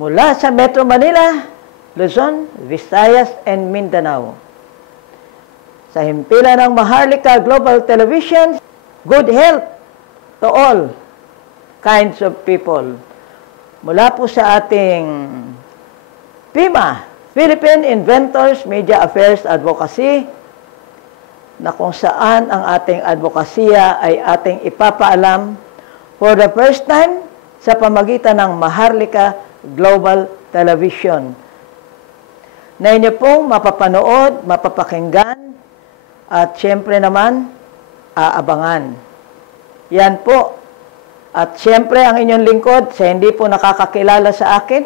mula sa Metro Manila, Luzon, Visayas, and Mindanao. Sa himpilan ng Maharlika Global Television, good health to all kinds of people. Mula po sa ating PIMA, Philippine Inventors Media Affairs Advocacy, na kung saan ang ating advokasya ay ating ipapaalam for the first time sa pamagitan ng Maharlika Global Television, na inyo pong mapapanood, mapapakinggan, at siyempre naman, aabangan. Yan po. At siyempre, ang inyong lingkod, sa hindi po nakakakilala sa akin,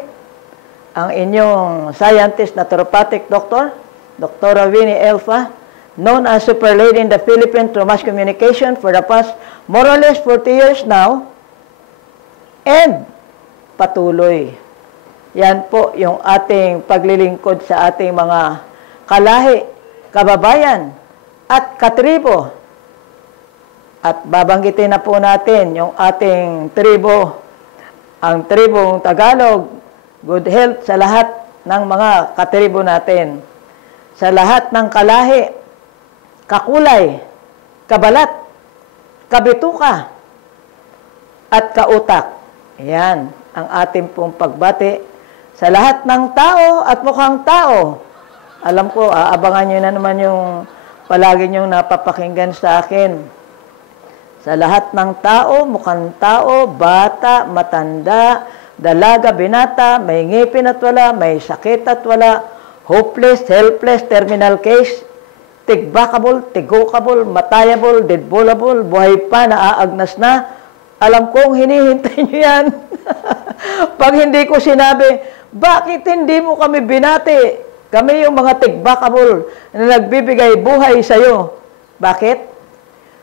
ang inyong scientist, naturopathic doctor, Dr. Winnie Elfa, known as Super Lady in the Philippines through mass communication for the past more or less 40 years now, and patuloy. Yan po yung ating paglilingkod sa ating mga kalahi, kababayan, at katribo. At babanggitin na po natin yung ating tribo, ang tribong Tagalog, good health sa lahat ng mga katribo natin. Sa lahat ng kalahi, kakulay, kabalat, kabituka, at kautak. Yan ang ating pong pagbati sa lahat ng tao at mukhang tao. Alam ko, aabangan nyo na naman yung palagi nyong napapakinggan sa akin. Sa lahat ng tao, mukhang tao, bata, matanda, dalaga, binata, may ngipin at wala, may sakit at wala, hopeless, helpless, terminal case, tigbakable, tigukable, matayable, deadballable, buhay pa, naaagnas na. Alam kong hinihintay nyo yan. Pag hindi ko sinabi, bakit hindi mo kami binati? Kami yung mga tigbakable na nagbibigay buhay sa'yo. Bakit?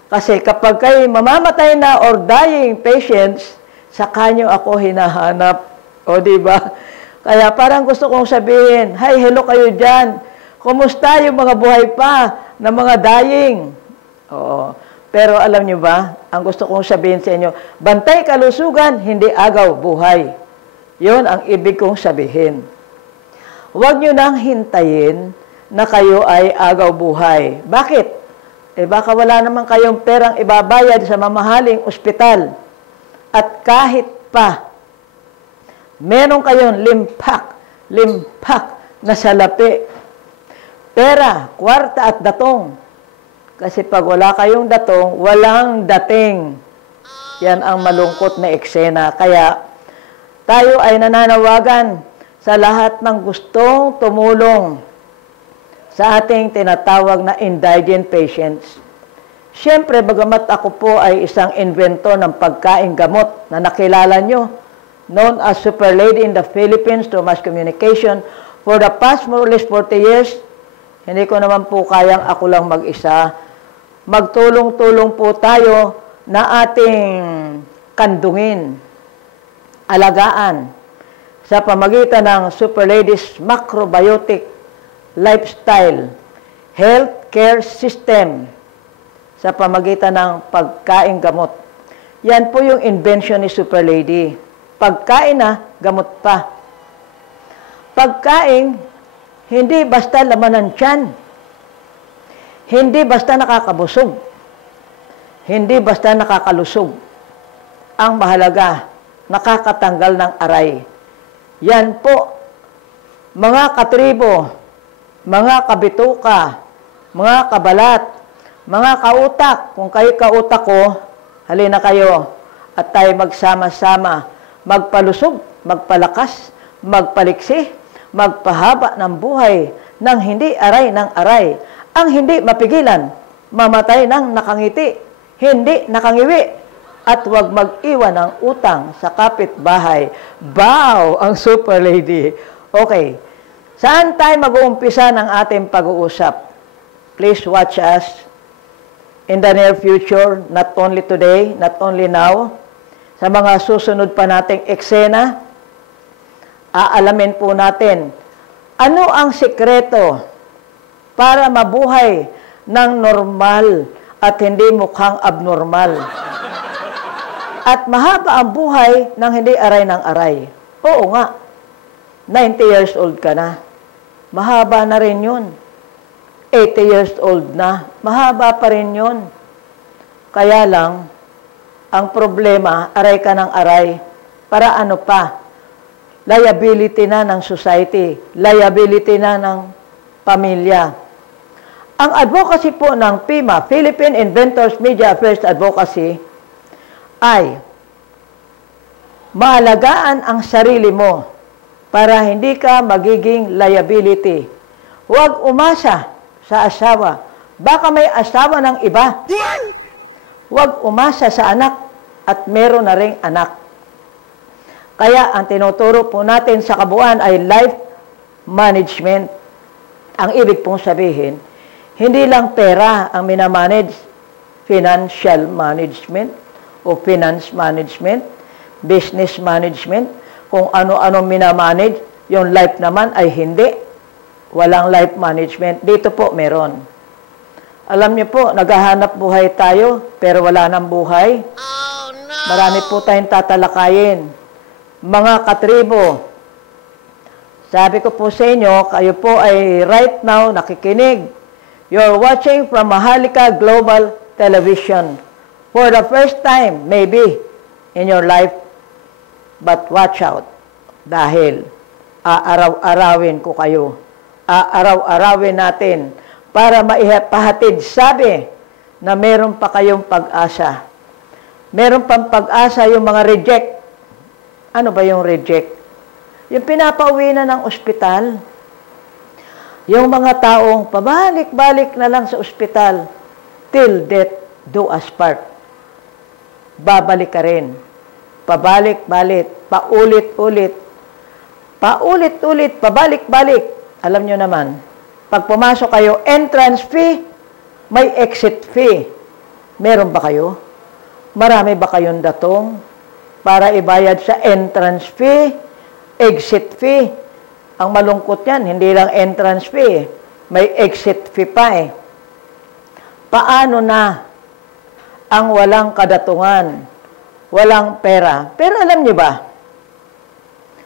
Kasi kapag kayo mamamatay na or dying patients, saka nyo ako hinahanap. O diba? Kaya parang gusto kong sabihin, hi, hello kayo dyan. Kumusta yung mga buhay pa na mga dying? Oo. Pero alam nyo ba, ang gusto kong sabihin sa inyo, bantay kalusugan, hindi agaw buhay. Yun ang ibig kong sabihin. Huwag nyo nang hintayin na kayo ay agaw buhay. Bakit? Eh baka wala naman kayong perang ibabayad sa mamahaling ospital. At kahit pa, meron kayong limpak na salapi, pera, kwarta at datong. Kasi pag wala kayong datong, walang dating. Yan ang malungkot na eksena. Kaya tayo ay nananawagan sa lahat ng gustong tumulong sa ating tinatawag na indigent patients. Siyempre, bagamat ako po ay isang inventor ng pagkain gamot na nakilala nyo, known as Super Lady in the Philippines through mass communication, for the past more or less 40 years, hindi ko naman po kayang ako lang mag-isa. Magtulong-tulong po tayo na ating kandungin, alagaan, sa pamagitan ng Super Lady's macrobiotic lifestyle, healthcare system, sa pamagitan ng pagkain gamot. Yan po yung invention ni Super Lady. Pagkain na, gamot pa. Pagkain, hindi basta laman ng tiyan. Hindi basta nakakabusog. Hindi basta nakakalusog. Ang mahalaga, nakakatanggal ng aray. Yan po, mga katribo, mga kabituka, mga kabalat, mga kautak. Kung kayo kautak ko, halina kayo at tayo magsama-sama, magpalusog, magpalakas, magpaliksi, magpahaba ng buhay nang hindi aray ng aray. Ang hindi mapigilan, mamatay ng nakangiti, hindi nakangiwi, at huwag mag-iwan ng utang sa kapitbahay. Bow ang Super Lady. Okay. Saan tayo mag-uumpisa ng ating pag-uusap? Please watch us in the near future, not only today, not only now. Sa mga susunod pa nating eksena, aalamin po natin ano ang sikreto para mabuhay ng normal at hindi mukhang abnormal. At mahaba ang buhay ng hindi aray ng aray. Oo nga. 90 years old ka na. Mahaba na rin yun. 80 years old na. Mahaba pa rin yun. Kaya lang, ang problema, aray ka ng aray. Para ano pa? Liability na ng society. Liability na ng pamilya. Ang advocacy po ng PIMA, Philippine Inventors Media Affairs Advocacy, ay maalagaan ang sarili mo para hindi ka magiging liability. Huwag umasa sa asawa. Baka may asawa ng iba. Huwag umasa sa anak at meron na ring anak. Kaya ang tinuturo po natin sa kabuuan ay life management. Ang ibig pong sabihin, hindi lang pera ang minamanage, financial management o finance management, business management, kung ano-ano minamanage, yung life naman ay hindi. Walang life management. Dito po meron. Alam niyo po, naghahanap buhay tayo, pero wala nang buhay. Oh, no! Marami po tayong tatalakayin. Mga katribo, sabi ko po sa inyo, kayo po ay right now nakikinig. You're watching from Maharlika Global Television. For the first time, maybe, in your life, but watch out. Dahil, aaraw-arawin ko kayo. Aaraw-arawin natin para maipahatid sabi na meron pa kayong pag-asa. Meron pang pag-asa yung mga reject. Ano ba yung reject? Yung pinapauwi na ng ospital. Yung mga taong pabalik-balik na lang sa ospital till death do us part. Babalik ka rin. Pabalik-balik, paulit-ulit. Paulit-ulit, pabalik-balik. Alam nyo naman, pag pumasok kayo, entrance fee, may exit fee. Meron ba kayo? Marami ba kayong datong para ibayad sa entrance fee, exit fee? Ang malungkot yan, hindi lang entrance fee, may exit fee pa eh. Paano na ang walang kadatungan, walang pera? Pero alam niyo ba,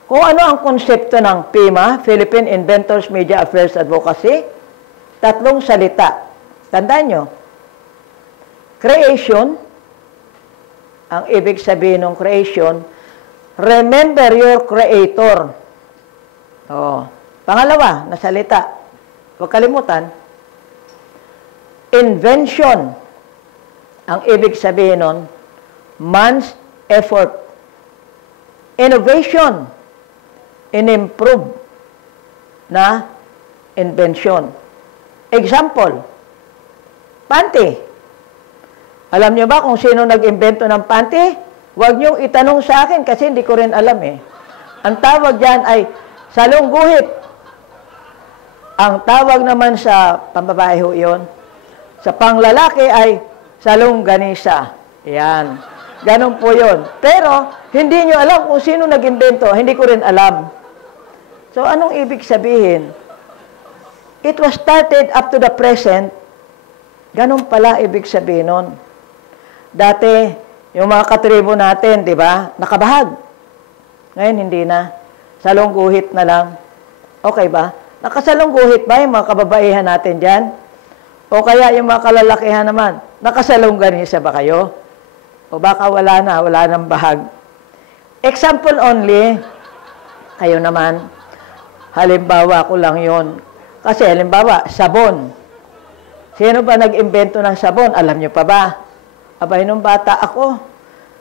kung ano ang konsepto ng PIMA, Philippine Inventors Media Affairs Advocacy, 3 salita. Tandaan nyo, creation, ang ibig sabihin ng creation, remember your creator. Oh. Pangalawa na salita, huwag kalimutan, invention, ang ibig sabihin nun, man's effort. Innovation, in-improve na invention. Example, panty. Alam niyo ba kung sino nag-imbento ng panty? Huwag niyong itanong sa akin kasi hindi ko rin alam eh. Ang tawag dyan ay salong guhit. Ang tawag naman sa pambabae ho yun. Sa panglalaki ay salong ganisa. Yan. Ganon po yun. Pero, hindi nyo alam kung sino nag-imbento. Hindi ko rin alam. So, anong ibig sabihin? It was started up to the present. Ganon pala ibig sabihin nun. Dati, yung mga katribo natin, di ba? Nakabahag. Ngayon, hindi na. Salong guhit na lang. Okay ba? Nakasalong guhit ba yung mga kababaihan natin dyan? O kaya yung mga kalalakihan naman, nakasalong ganisa ba kayo? O baka wala na, wala nang bahag. Example only, kayo naman, halimbawa ko lang yon. Kasi halimbawa, sabon. Sino ba nag-imbento ng sabon? Alam nyo pa ba? Abay, nung bata ako,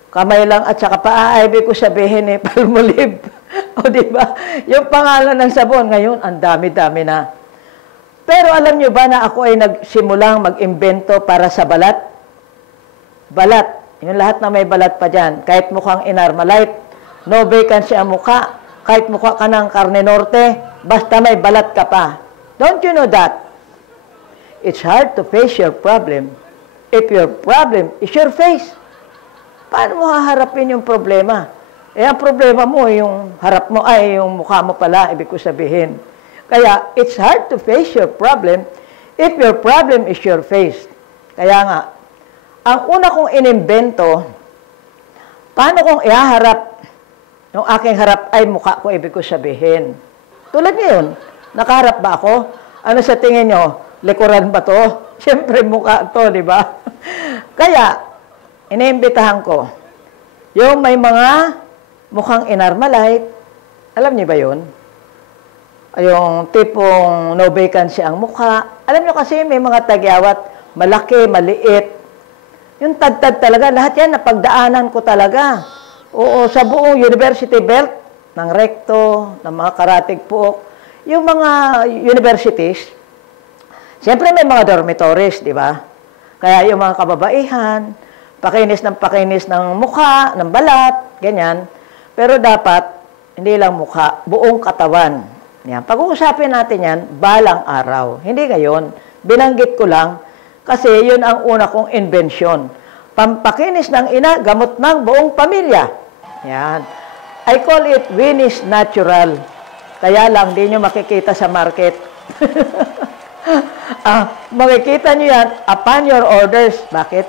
kamay lang at saka paa, ibig ko sabihin eh, Palmolive. O diba? Yung pangalan ng sabon, ngayon, ang dami-dami na. Pero alam nyo ba na ako ay nagsimulang mag-imbento para sa balat? Balat. Yung lahat na may balat pa dyan. Kahit mukhang inarmalite, no vacancy ang mukha. Kahit mukha ka ng karne norte, basta may balat ka pa. Don't you know that? It's hard to face your problem if your problem is your face. Paano mo haharapin yung problema? Eh, ang problema mo, yung harap mo, ay yung mukha mo pala, ibig ko sabihin. Kaya, it's hard to face your problem if your problem is your face. Kaya nga, ang una kong inimbento, paano kong ihaharap Yung aking harap ay mukha ko, ibig ko sabihin. Tulad ngayon, nakaharap ba ako? Ano sa tingin nyo? Likuran ba to? Siyempre, mukha to, di ba? Kaya, iniimbitahan ko, yung may mga mukhang inarmalite, alam niyo ba yun? Yung tipong no vacancy ang mukha. Alam niyo kasi may mga tagyawat, malaki, maliit. Yung tad-tad talaga, lahat yan napagdaanan ko talaga. Oo, sa buong university belt, ng recto, ng mga karatig po, yung mga universities, siyempre may mga dormitories, di ba? Kaya yung mga kababaihan, pakinis ng mukha, ng balat, ganyan. Pero dapat, hindi lang mukha, buong katawan. Yan. Pag-uusapin natin yan, balang araw. Hindi ngayon. Binanggit ko lang, kasi yun ang una kong invention. Pampakinis ng ina, gamot ng buong pamilya. Yan. I call it Winnie's Natural. Kaya lang, di nyo makikita sa market. Makikita nyo yan upon your orders. Bakit?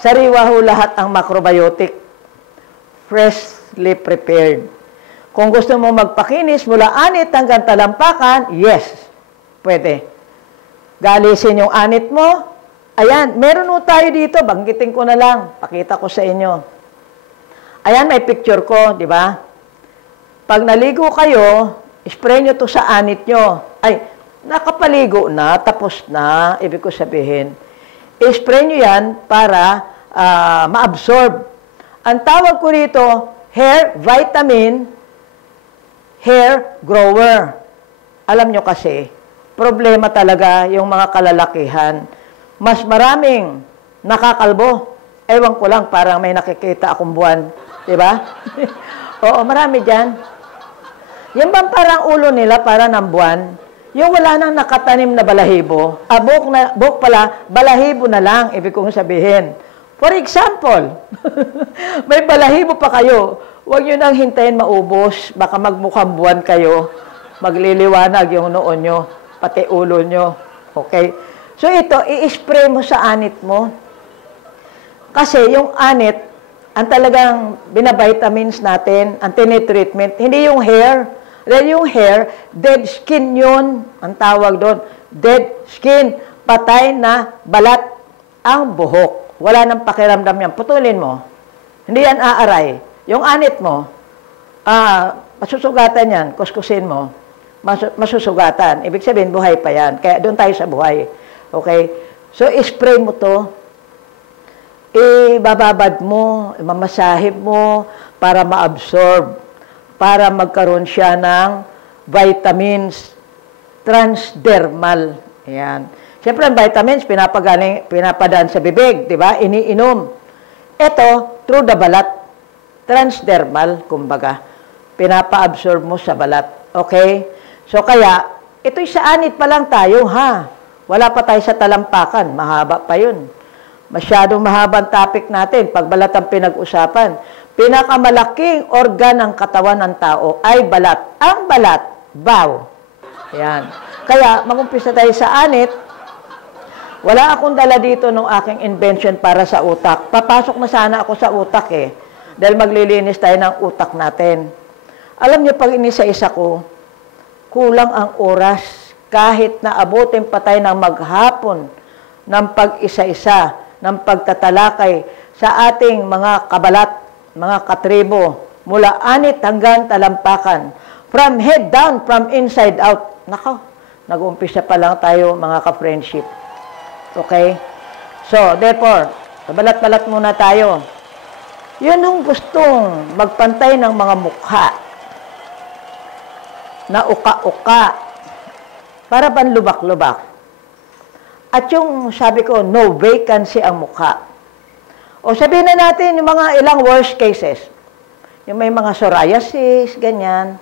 Sariwa ho lahat ang macrobiotic. Freshly prepared. Kung gusto mo magpakinis mula anit hanggang talampakan, yes, pwede. Galisin yung anit mo. Ayan, meron ho tayo dito. Banggitin ko na lang. Pakita ko sa inyo. Ayan, may picture ko, di ba? Pag naligo kayo, spray nyo to sa anit nyo. Ay, nakapaligo na, tapos na, ibig ko sabihin. I-spray nyo yan para ma-absorb. Ang tawag ko dito, hair vitamin, hair grower. Alam nyo kasi, problema talaga yung mga kalalakihan. Mas maraming nakakalbo. Ewan ko lang, parang may nakikita akong buwan. Diba? Oo, marami dyan. Yung bang parang ulo nila, para ng buwan, yung wala nang nakatanim na balahibo, buhok pala, balahibo na lang, ibig kong sabihin. For example, may balahibo pa kayo, huwag nyo nang hintayin maubos, baka magmukhang buwan kayo, magliliwanag yung noon nyo, pati ulo nyo. Okay? So ito, i-spray mo sa anit mo. Kasi yung anit, ang talagang binavitamins natin, ang tinitreatment, hindi yung hair. Dahil yung hair, dead skin yun, ang tawag doon. Dead skin, patay na balat ang buhok. Wala nang pakiramdam yan. Putulin mo. Hindi yan aaray. Yung anit mo, masusugatan yan, kuskusin mo. Masusugatan. Ibig sabihin, buhay pa yan. Kaya doon tayo sa buhay. Okay? So, spray mo to. Ibababad mo, mamasahib mo para ma-absorb, para magkaroon siya ng vitamins transdermal. Ayan. Siyempre, ang vitamins, pinapadaan sa bibig, di ba? Iniinom. Ito, through the balat, transdermal, kumbaga. Pinapa-absorb mo sa balat. Okay? So, kaya, ito'y sa anit pa lang tayo, ha? Wala pa tayo sa talampakan. Mahaba pa yun. Masyadong mahabang topic natin, pag balat ang pinag-usapan. Pinakamalaking organ ng katawan ng tao ay balat. Ang balat, baw. Yan. Kaya, mag-umpisa tayo sa anit. Wala akong dala dito ng aking invention para sa utak. Papasok na sana ako sa utak eh. Dahil maglilinis tayo ng utak natin. Alam niyo, pag inisa-isa ko, kulang ang oras. Kahit na abutin pa tayo ng maghapon ng pag-isa-isa, ng pagtatalakay sa ating mga kabalat, mga katribo, mula anit hanggang talampakan. From head down, from inside out. Nako, nag-uumpisa pa lang tayo mga ka-friendship. Okay? So, therefore, balat-balat muna tayo. Yun ang gustong magpantay ng mga mukha na uka-uka para panlubak-lubak. At yung sabi ko, no vacancy ang mukha. O sabihin na natin yung mga ilang worst cases. Yung may mga psoriasis, ganyan.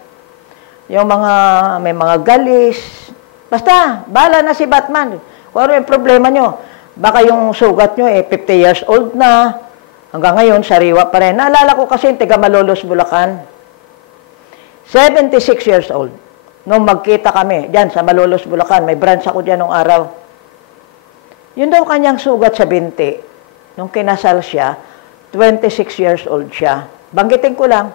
Yung mga, may mga galis. Basta, bahala na si Batman. Kung ano yung problema nyo. Baka yung sugat nyo, 50 years old na. Hanggang ngayon, sariwa pa rin. Naalala ko kasi, taga Malolos, Bulacan. 76 years old. Nung magkita kami, dyan sa Malolos, Bulacan. May branch ako dyan nung araw. Yun daw kanyang sugat sa binti. Nung kinasal siya, 26 years old siya. Banggitin ko lang.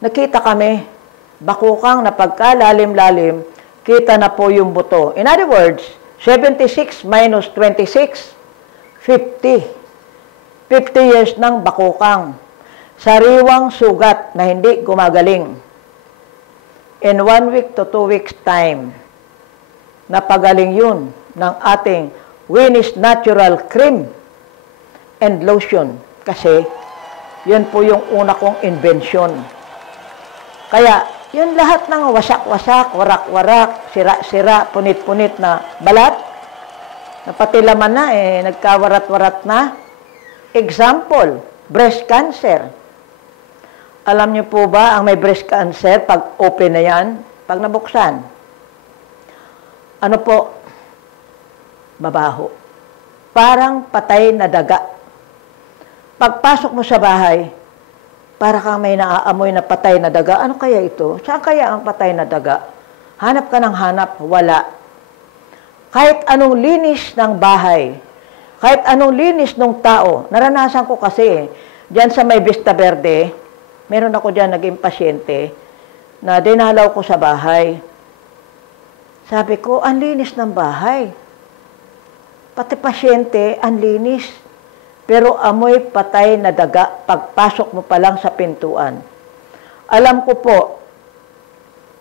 nakita kami, bakukang na pagkalalim-lalim, kita na po yung buto. In other words, 76 minus 26, 50. 50 years ng bakukang. Sariwang sugat na hindi gumagaling. In 1 week to 2 weeks time, napagaling yun ng ating Winnie's Natural Cream and Lotion. Kasi, yun po yung una kong invention. Kaya, yun lahat ng wasak-wasak, warak-warak, sira-sira, punit-punit na balat, na pati laman na, nagkawarat-warat na. Example, breast cancer. Alam niyo po ba, ang may breast cancer, pag open na yan, pag nabuksan, ano po? Mabaho. Parang patay na daga. Pagpasok mo sa bahay, para kang may naaamoy na patay na daga. Ano kaya ito? Saan kaya ang patay na daga? Hanap ka ng hanap, wala. Kahit anong linis ng bahay, kahit anong linis ng tao, naranasan ko kasi, diyan sa may Vista Verde, meron ako diyan naging pasyente, na dinalaw ko sa bahay. Sabi ko, ang linis ng bahay. Pati pasyente, ang linis. Pero amoy patay na daga pagpasok mo pa lang sa pintuan. Alam ko po,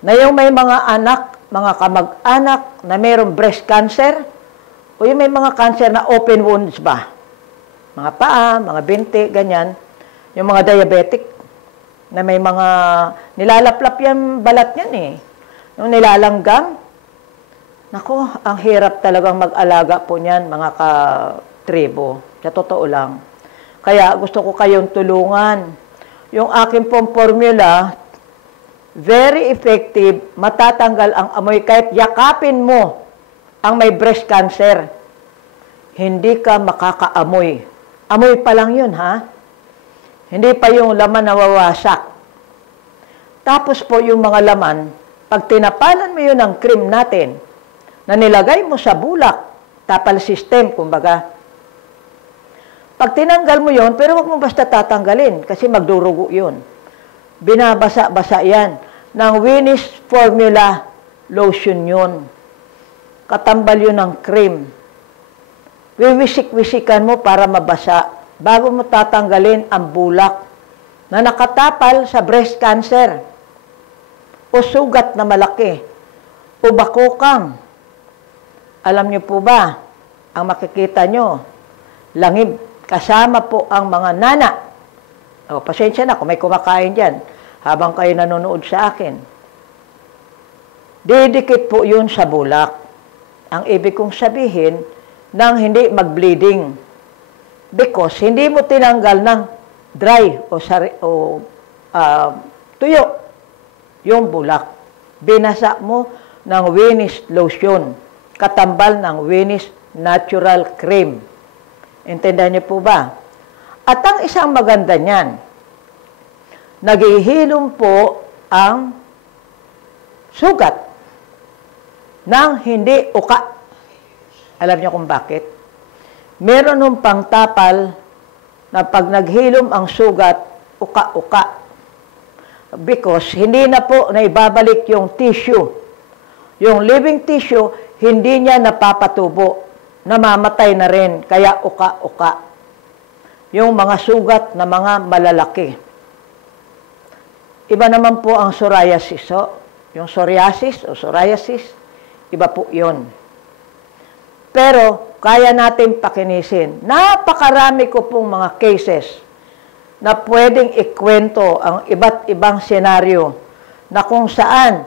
na yung may mga anak, mga kamag-anak na mayroong breast cancer, o yung may mga cancer na open wounds ba? Mga paa, mga binti, ganyan. Yung mga diabetic, na may mga nilalaplap yung balat niyan eh. Yung nilalanggam, naku, ang hirap talagang mag-alaga po niyan, mga katribo. Sa totoo lang. Kaya gusto ko kayong tulungan. Yung aking pong formula, very effective, matatanggal ang amoy. Kahit yakapin mo ang may breast cancer, hindi ka makakaamoy. Amoy pa lang yun, ha? Hindi pa yung laman nawawasak. Tapos po yung mga laman, pag tinapalan mo yun ng cream natin, na nilagay mo sa bulak, tapal system, kumbaga, pag tinanggal mo yon, pero wag mo basta tatanggalin kasi magdurugo yun. Binabasa-basa yan ng Winnie's Formula Lotion yun. Katambal yun ng cream. Wiwisik-wisikan mo para mabasa bago mo tatanggalin ang bulak na nakatapal sa breast cancer o sugat na malaki o bakukang. Alam niyo po ba, ang makikita nyo, langib. Kasama po ang mga nana. O, pasensya na kung may kumakain dyan habang kayo nanonood sa akin. Didikit po yun sa bulak. Ang ibig kong sabihin, nang hindi mag-bleeding. Because hindi mo tinanggal ng dry o tuyo yung bulak. Binasa mo ng Winnie's Lotion. Katambal ng Winnie's Natural Cream. Intindihan niyo po ba? At ang isang maganda niyan, naghihilom po ang sugat ng hindi uka. Alam niyo kung bakit? Meron nung pangtapal na pag naghilom ang sugat, uka-uka. Because hindi na po naibabalik yung tissue. Yung living tissue, hindi niya napapatubo. Namamatay na rin, kaya uka-uka. Yung mga sugat na mga malalaki. Iba naman po ang psoriasis. Yung psoriasis o psoriasis, iba po yun. Pero, kaya natin pakinisin. Napakarami ko pong mga cases na pwedeng ikwento ang iba't ibang senaryo na kung saan,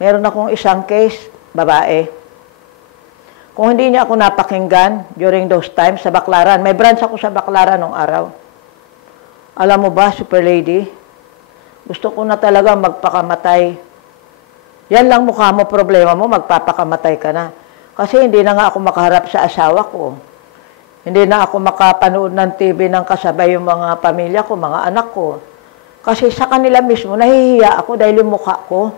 meron akong isang case, babae. Kung hindi niya ako napakinggan during those times sa Baclaran, may branch ako sa Baclaran nung araw. Alam mo ba, super lady, gusto ko na talaga magpakamatay. Yan lang mukha mo, problema mo, magpapakamatay ka na. Kasi hindi na nga ako makaharap sa asawa ko. Hindi na ako makapanood ng TV ng kasabay yung mga pamilya ko, mga anak ko. Kasi sa kanila mismo, nahihiya ako dahil yung mukha ko.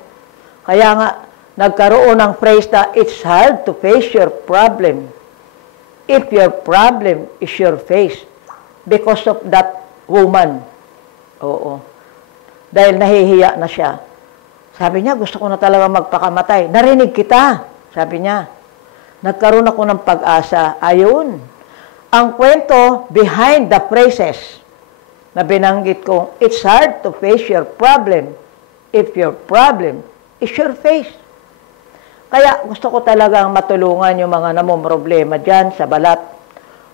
Kaya nga, nagkaroon ng phrase na, it's hard to face your problem if your problem is your face because of that woman. Oo. dahil nahihiya na siya. Sabi niya, gusto ko na talaga magpakamatay. Narinig kita, sabi niya. Nagkaroon ako ng pag-asa. Ayun. Ang kwento behind the phrases na binanggit ko, it's hard to face your problem if your problem is your face. Kaya gusto ko talagang matulungan yung mga namumroblema dyan sa balat,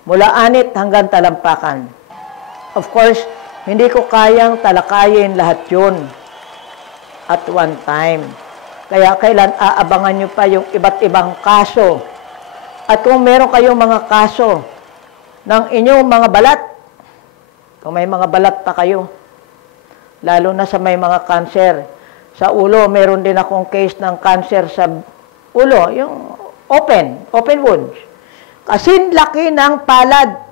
mula anit hanggang talampakan. Of course, hindi ko kayang talakayin lahat yun at one time. Kaya kailan aabangan nyo pa yung iba't ibang kaso. At kung meron kayong mga kaso ng inyong mga balat, kung may mga balat pa kayo, lalo na sa may mga cancer, sa ulo, meron din akong case ng cancer sa ulo, yung open wounds. Kasi laki ng palad.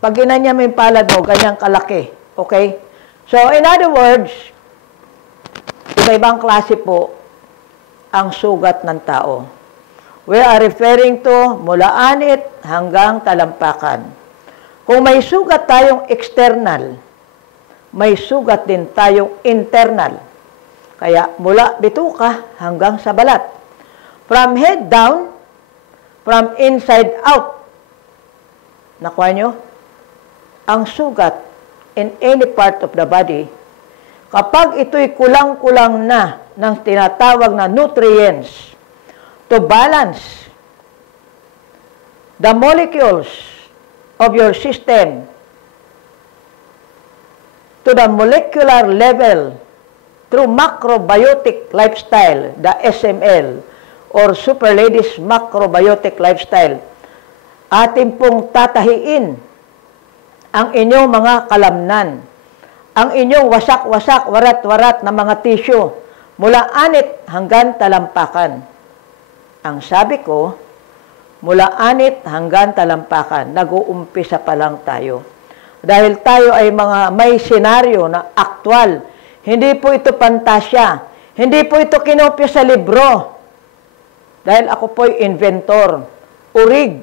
Pag ginanya mo yung palad mo, ganyang kalaki. Okay? So, in other words, iba-ibang klase po ang sugat ng tao. We are referring to mula anit hanggang talampakan. Kung may sugat tayong external, may sugat din tayong internal. Kaya mula bituka hanggang sa balat. From head down, from inside out. Nakuha nyo? Ang sugat in any part of the body, kapag ito'y kulang-kulang na ng tinatawag na nutrients to balance the molecules of your system to the molecular level through macrobiotic lifestyle, the SML, or Super Ladies Macrobiotic Lifestyle, atin pong tatahiin ang inyong mga kalamnan, ang inyong wasak-wasak, warat-warat na mga tissue, mula anit hanggang talampakan. Ang sabi ko, mula anit hanggang talampakan, nag-uumpisa pa lang tayo. Dahil tayo ay mga may senaryo na aktwal. Hindi po ito pantasya. Hindi po ito kinopya sa libro. Dahil ako po'y inventor. Urig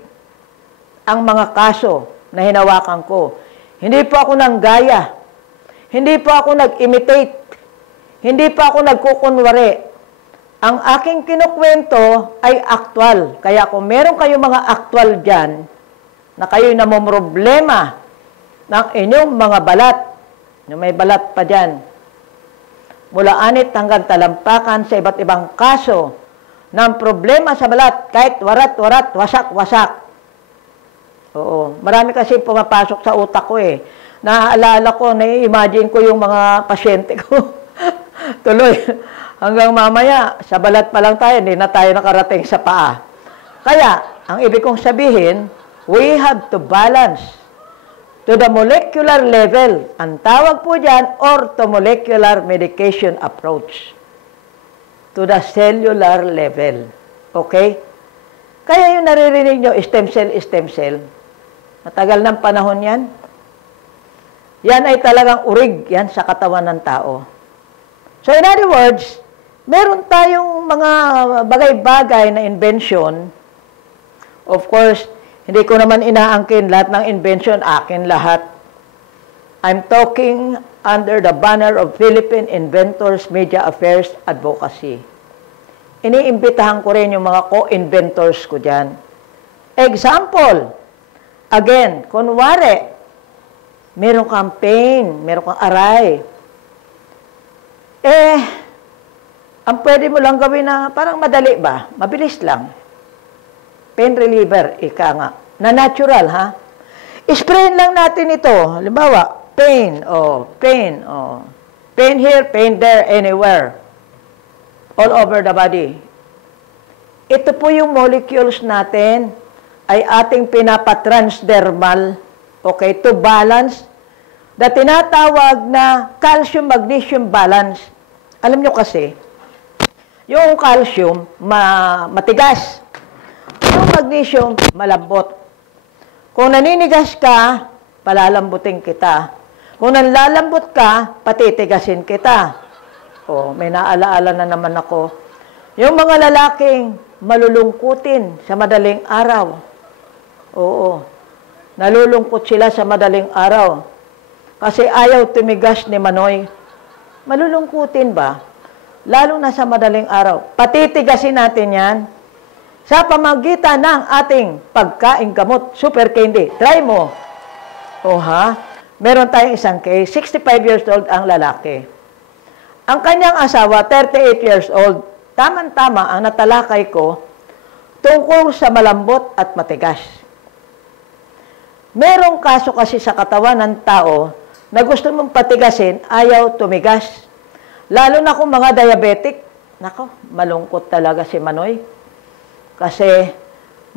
ang mga kaso na hinawakan ko. Hindi po ako nanggaya. Hindi po ako nag-imitate. Hindi po ako nagkukunwari. Ang aking kinukwento ay aktwal. Kaya kung meron kayong mga aktwal dyan, na kayo'y namumroblema ng inyong mga balat, na may balat pa dyan, mula anit hanggang talampakan sa iba't ibang kaso ng problema sa balat, kahit warat-warat, wasak-wasak. Oo. Marami kasi pumapasok sa utak ko eh. Naaalala ko, na-imagine ko yung mga pasyente ko. Tuloy. Hanggang mamaya, sa balat pa lang tayo, hindi na tayo nakarating sa paa. Kaya, ang ibig kong sabihin, we have to balance to the molecular level. Ang tawag po dyan, orthomolecular medication approach. To the cellular level. Okay? Kaya yung naririnig nyo, stem cell. Matagal ng panahon yan. Yan ay talagang urig yan sa katawan ng tao. So in other words, meron tayong mga bagay-bagay na invention. Of course, hindi ko naman inaangkin lahat ng invention, akin lahat. I'm talking under the banner of Philippine Inventors Media Affairs Advocacy. Iniimbitahan ko rin yung mga co-inventors ko dyan. Example, again, kunwari, meron kang pain, meron kang aray. Ang pwede mo lang gawin na parang madali ba? Mabilis lang. Pain reliever, ika nga. Na natural, ha? Sprayin lang natin ito. Halimbawa, pain, pain, pain here, pain there, anywhere. All over the body. Ito po yung molecules natin ay ating pinapatransdermal, okay, to balance the tinatawag na calcium-magnesium balance. Alam nyo kasi, yung calcium, matigas. Yung magnesium, malambot. Kung naninigas ka, palalambutin kita. Kung nanlalambot ka, patitigasin kita. May naalaala na naman ako. Yung mga lalaking malulungkutin sa madaling araw. Oo. Nalulungkot sila sa madaling araw. Kasi ayaw tumigas ni Manoy. Malulungkutin ba? Lalo na sa madaling araw. Patitigasin natin yan sa pamagitan ng ating pagkain gamot, super candy. Try mo. O ha? Meron tayong isang case, 65 years old ang lalaki. Ang kanyang asawa, 38 years old. Tama-tama ang natalakay ko tungkol sa malambot at matigas. Merong kaso kasi sa katawan ng tao na gusto mong patigasin, ayaw tumigas. Lalo na kung mga diabetic. Nako, malungkot talaga si Manoy. Kasi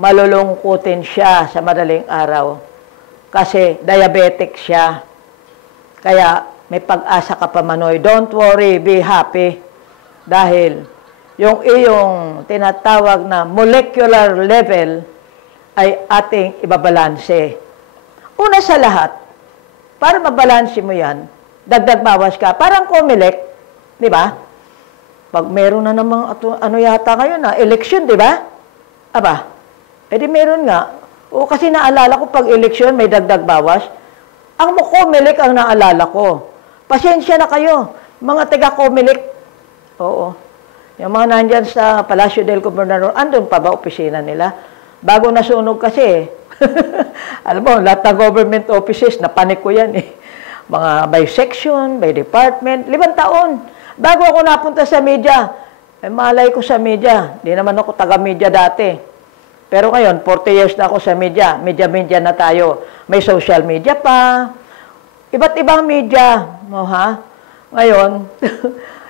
malulungkutin siya sa madaling araw. Kasi diabetic siya. Kaya may pag-asa ka pa, Manoy. Don't worry, be happy. Dahil yung iyong tinatawag na molecular level ay ating ibabalanse. Una sa lahat, para mabalanse mo yan, dagdag bawas ka. Parang Comelec, di ba? Pag meron na namang ano yata ngayon na eleksyon, di ba? Aba, edi meron nga. O kasi naalala ko pag eleksyon may dagdag bawas. Ang Comelec ang naalala ko. Pasensya na kayo, mga taga-Comelec. Oo. Yung mga nandyan sa Palacio del Gobernador, andun pa ba opisina nila? Bago nasunog kasi. Alam mo, lahat ng government offices, napanik ko yan eh. Mga by section, by department, 5 taon. Bago ako napunta sa media, malay ko sa media. Di naman ako taga-media dati. Pero ngayon, 40 years na ako sa media. Media na tayo. May social media pa. Iba't ibang media. No, ha? Ngayon,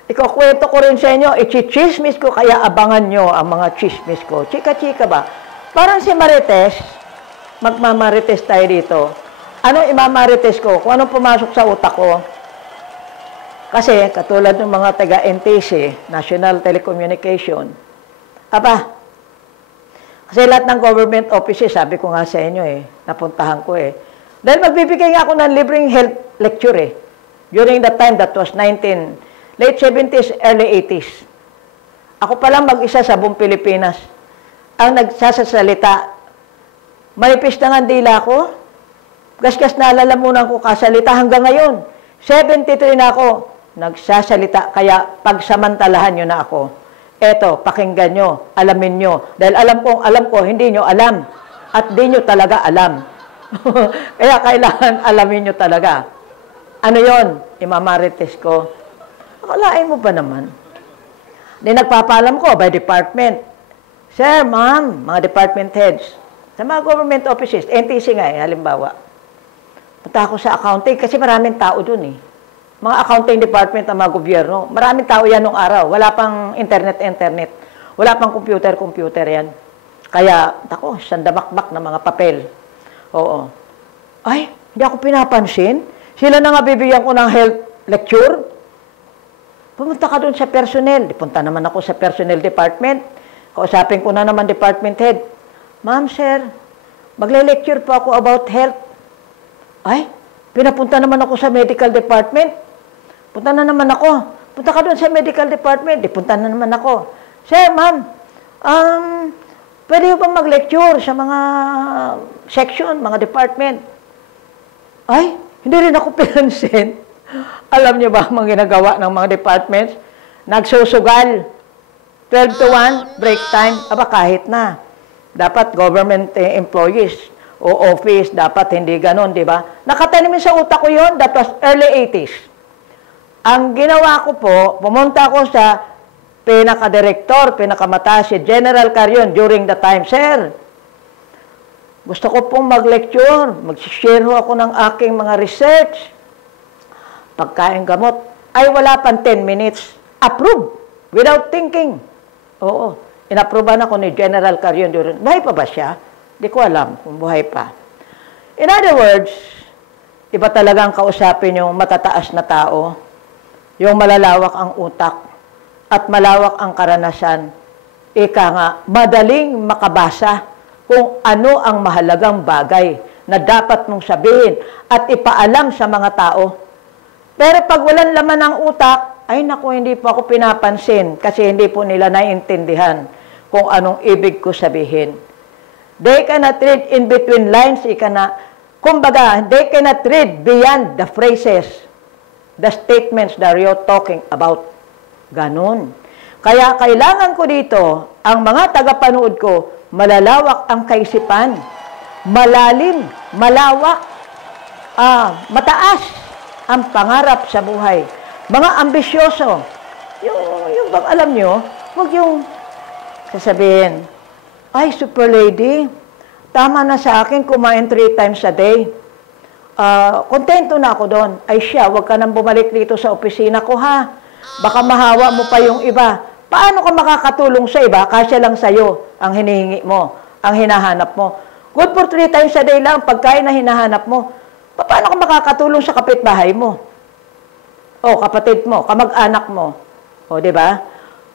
ikukwento ko rin sa inyo, i-chismis ko, kaya abangan nyo ang mga chismis ko. Chika-chika ba? Parang si Marites, magmamarites tayo dito. Anong imamarites ko? Kung anong pumasok sa utak ko? Kasi, katulad ng mga taga-NTC, National Telecommunication, kasi lahat ng government offices, sabi ko nga sa inyo napuntahan ko Dahil magbibigay nga ako ng libreng health lecture during that time, that was late 70s, early 80s. Ako pa lang mag-isa sa buong Pilipinas ang nagsasalita. Manipis na nga dila ko, gasgas na lalamunan ko kasalita hanggang ngayon. 73 na ako, nagsasalita, kaya pagsamantalahan nyo na ako. Eto, pakinggan nyo, alamin nyo. Dahil alam ko, hindi nyo alam. At di nyo talaga alam. Kaya kailangan alamin nyo talaga. Ano yon? Imamarites ko. Akalain mo ba naman? Di nagpapalam ko by department. Sir, ma'am, mga department heads, sa mga government offices, NTC nga halimbawa. Punta ako sa accounting kasi maraming tao dun Mga accounting department ng mga gobyerno, maraming tao yan nung araw. Wala pang internet. Wala pang computer yan. Kaya, ako, sandamakbak na mga papel. Oo. Ay, hindi ako pinapansin. Sila na nga bibigyan ko ng health lecture. Pumunta ka doon sa personnel. Punta naman ako sa personnel department. Kausapin ko na naman department head. Ma'am, sir, magle-lecture po ako about health. Ay, pinapunta naman ako sa medical department. Punta na naman ako. Punta ka doon sa medical department. Punta na naman ako. Sir, ma'am, pwede ko bang mag-lecture sa mga section, mga department? Ay, hindi rin ako pinansin. Alam niyo ba ang mga ginagawa ng mga departments? Nagsusugal. 12 to 1, break time. Kahit na. Dapat government employees o office, dapat hindi ganon, di ba? Nakatanim sa utak ko yon, that was early 80s. Ang ginawa ko po, pumunta ko sa pinaka-director, pinakamataas, si General Carion during the time. Sir, gusto ko pong mag-lecture, mag-share ako ng aking mga research. Pagkain gamot, ay wala pang 10 minutes. Approve, without thinking. Oo, inapprovean ako ni General Carion during. Buhay pa ba siya? Di ko alam kung buhay pa. In other words, iba talagang kausapin yung matataas na tao, yung malalawak ang utak, at malawak ang karanasan. Ika nga, madaling makabasa kung ano ang mahalagang bagay na dapat mong sabihin at ipaalam sa mga tao. Pero pag walang laman ng utak, ay naku, hindi po ako pinapansin kasi hindi po nila naiintindihan kung anong ibig ko sabihin. They cannot read in between lines, kumbaga, they cannot read beyond the phrases. the statements that you're talking about. Ganon. Kaya kailangan ko dito, ang mga tagapanood ko, malalawak ang kaisipan, malalim, malawak, mataas ang pangarap sa buhay. Mga ambisyoso. Yung bang alam nyo, huwag yung sasabihin, ay, super lady, tama na sa akin kumain 3 times a day. Kontento na ako doon. Ay siya, huwag ka nang bumalik dito sa opisina ko ha. Baka mahawa mo pa yung iba. Paano ka makakatulong sa iba? Kasya lang sa'yo ang hinihingi mo, ang hinahanap mo. Good for 3 times a day lang, pagkain na hinahanap mo. Paano ka makakatulong sa kapitbahay mo? O kapatid mo, kamag-anak mo. O, di ba?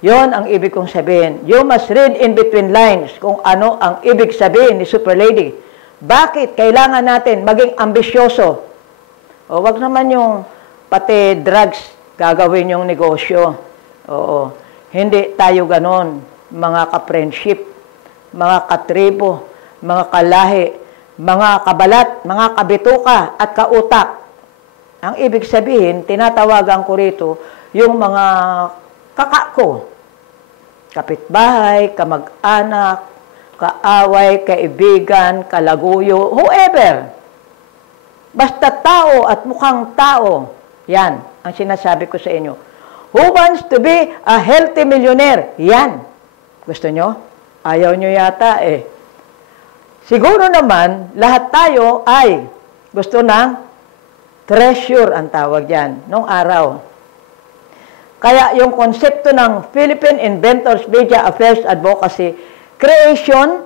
Yon ang ibig kong sabihin. You must read in between lines kung ano ang ibig sabihin ni Super Lady. Bakit kailangan natin maging ambisyoso? O, wag naman yung pati drugs gagawin yung negosyo. Oo. Hindi tayo ganon. Mga ka-friendship, mga katribo, mga kalahi, mga kabalat, mga kabituka at kautak. Ang ibig sabihin, tinatawagan ko rito yung mga kakako, kapitbahay, kamag-anak, kaaway, kaibigan, kalaguyo, whoever. Basta tao at mukhang tao. Yan ang sinasabi ko sa inyo. Who wants to be a healthy millionaire? Yan. Gusto nyo? Ayaw nyo yata eh. Siguro naman, lahat tayo ay gusto ng treasure ang tawag yan, nung araw. Kaya yung konsepto ng Philippine Inventors Media Affairs Advocacy, creation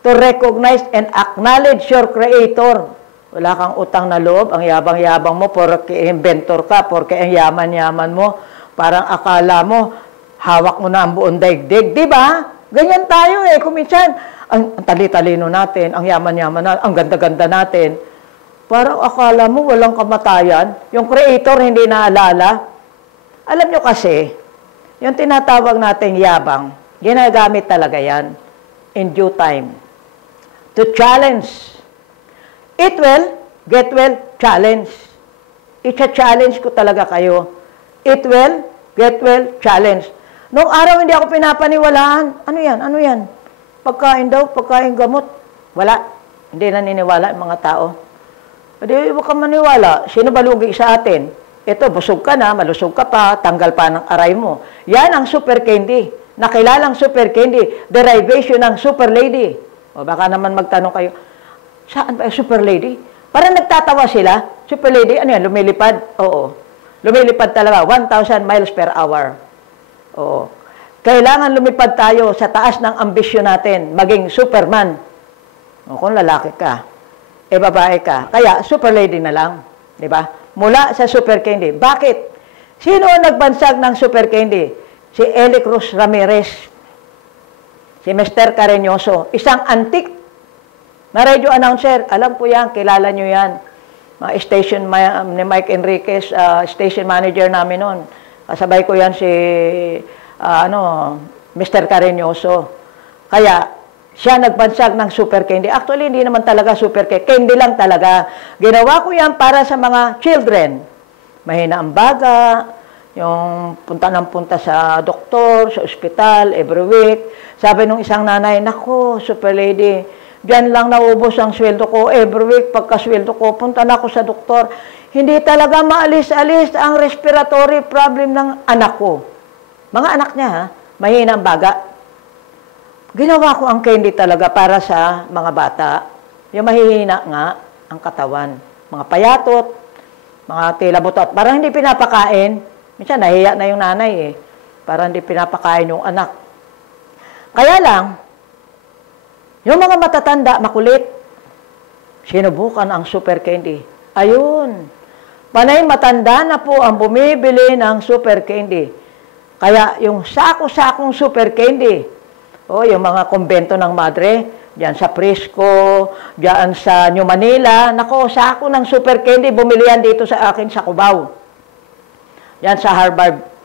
to recognize and acknowledge your creator. Wala kang utang na loob, ang yabang-yabang mo, porque inventor ka, porque ang yaman-yaman mo, parang akala mo, hawak mo na ang buong daigdig. Diba? Ganyan tayo eh. Kung minsan, ang tali-talino natin, ang yaman-yaman natin, ang ganda-ganda natin, parang akala mo walang kamatayan, yung creator hindi naalala. Alam nyo kasi, yung tinatawag nating yabang, ginagamit talaga yan in due time to challenge. Eat well, get well, challenge. Icha-challenge ko talaga kayo. Eat well, get well, challenge. Noong araw hindi ako pinapaniwalaan. Ano yan? Ano yan? Pagkain daw, pagkain gamot. Wala. Hindi naniniwala yung mga tao. Hindi, huwag ka maniwala. Sino balugi sa atin? Ito, busog ka na, malusog ka pa, tanggal pa ng aray mo. Yan ang super candy. Nakilalang super candy. Derivation ng super lady. O baka naman magtanong kayo, saan ba super lady? Parang nagtatawa sila. Super lady, ano yan? Lumilipad? Oo. Lumilipad talaga. 1,000 miles per hour. Oo. Kailangan lumipad tayo sa taas ng ambisyon natin. Maging superman. O kung lalaki ka, babae ka. Kaya, super lady na lang. Diba? Mula sa super candy. Bakit? Sino ang nagbansag ng super candy? Si Eli Cruz Ramirez. Si Mr. Carreñoso. Isang antik na radio announcer, alam po yan, kilala nyo yan. Station ni Mike Enriquez, station manager namin noon. Kasabay ko yan si Mr. Carreñoso. Kaya, siya nagbansag ng super candy. Actually, hindi naman talaga super candy. Candy lang talaga. Ginawa ko yan para sa mga children. Mahina ang baga, yung punta ng punta sa doktor, sa ospital, every week. Sabi nung isang nanay, naku, super lady, diyan lang naubos ang sweldo ko. Every week, pagka-sweldo ko, punta na ako sa doktor. Hindi talaga maalis-alis ang respiratory problem ng anak ko. Mga anak niya, ha? Mahina ang baga. Ginawa ko ang candy talaga para sa mga bata. Yung mahihina nga ang katawan. Mga payatot, mga tilabutot. Parang hindi pinapakain. Minsan, nahiya na yung nanay eh. Parang hindi pinapakain yung anak. Kaya lang, yung mga matatanda, makulit, sinubukan ang super candy. Ayun. Panay matanda na po ang bumibili ng super candy. Kaya yung sako-sakong super candy, yung mga kumbento ng madre, diyan sa Prisco, diyan sa New Manila, nako, sako ng super candy, bumili yan dito sa akin sa Cubao. Diyan sa Harvard.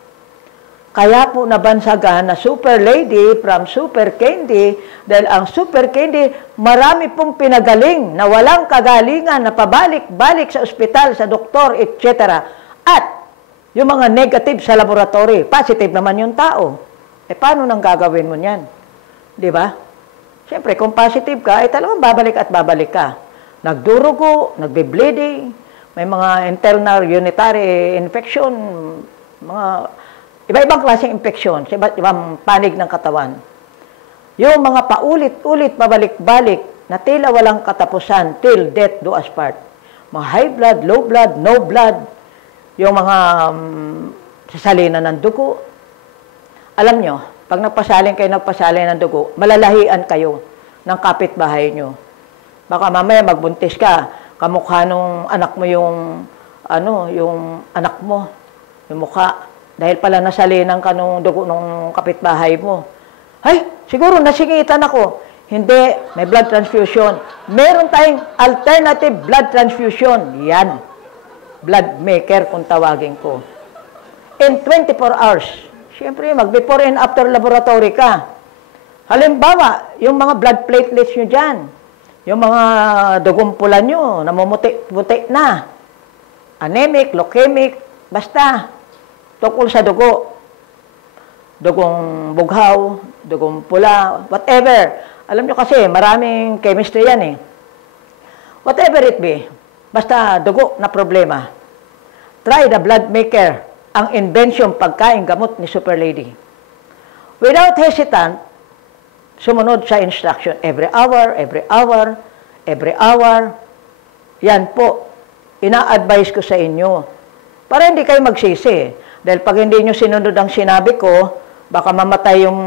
Kaya po nabansagan na super lady from super candy, dahil ang super candy, marami pong pinagaling na walang kagalingan na pabalik-balik sa ospital, sa doktor, etc. At yung mga negative sa laboratory, positive naman yung tao. Paano nang gagawin mo niyan? Di ba? Siyempre, kung positive ka, talagang babalik at babalik ka. Nagdurugo, nagbe-bleeding, may mga internal unitary infection, mga iba-ibang klaseng infection, sa iba't ibang panig ng katawan. Yung mga paulit-ulit, pabalik-balik, na tila walang katapusan, till death do us part. Mga high blood, low blood, no blood, yung mga sasalina ng dugo. Alam nyo, pag nagpasalin ng dugo, malalahian kayo ng kapitbahay nyo. Baka mamaya magbuntis ka, kamukha nung anak mo yung anak mo, yung mukha. Dahil pala nasalinan ka nung dugo nung kapitbahay mo. Ay, siguro nasingitan ako. Hindi, may blood transfusion. Meron tayong alternative blood transfusion. Yan. Blood maker kung tawagin ko. In 24 hours. Siyempre, mag-before and after laboratory ka. Halimbawa, yung mga blood platelets nyo dyan, yung mga dugong pula nyo, namumuti-puti na. Anemic, leukemic, basta. Tukol sa dugo. Dugong bughaw, dugong pula, whatever. Alam nyo kasi, maraming chemistry yan eh. Whatever it be, basta dugo na problema. Try the blood maker, ang invention pagkain gamot ni Super Lady. Without hesitant, sumunod sa instruction. Every hour, every hour, every hour. Yan po, ina-advise ko sa inyo. Para hindi kayo magsisi. Dahil pag hindi nyo sinunod ang sinabi ko, baka mamatay yung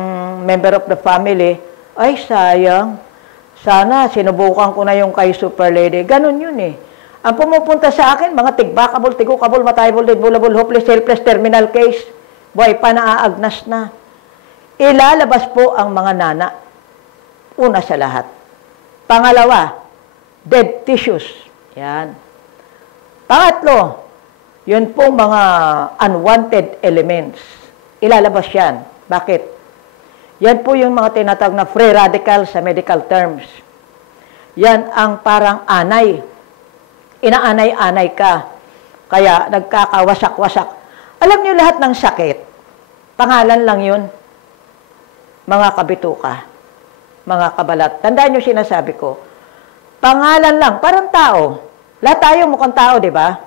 member of the family. Ay, sayang. Sana, sinubukan ko na yung kay Super Lady. Ganon yun eh. Ang pumupunta sa akin, mga tigbakable, tigukable, matayable, deadbulable, hopeless, helpless, terminal case. Buhay pa, naaagnas na. Ilalabas po ang mga nana. Una sa lahat. Pangalawa, dead tissues. Yan. Pangatlo, yun pong mga unwanted elements. Ilalabas yan. Bakit? Yan po yung mga tinatawag na free radicals sa medical terms. Yan ang parang anay. Inaanay-anay ka. Kaya nagkakawasak-wasak. Alam niyo lahat ng sakit, pangalan lang yun. Mga kabituka, mga kabalat. Tandaan niyo sinasabi ko. Pangalan lang, parang tao. Lahat tayo mukhang tao, di ba?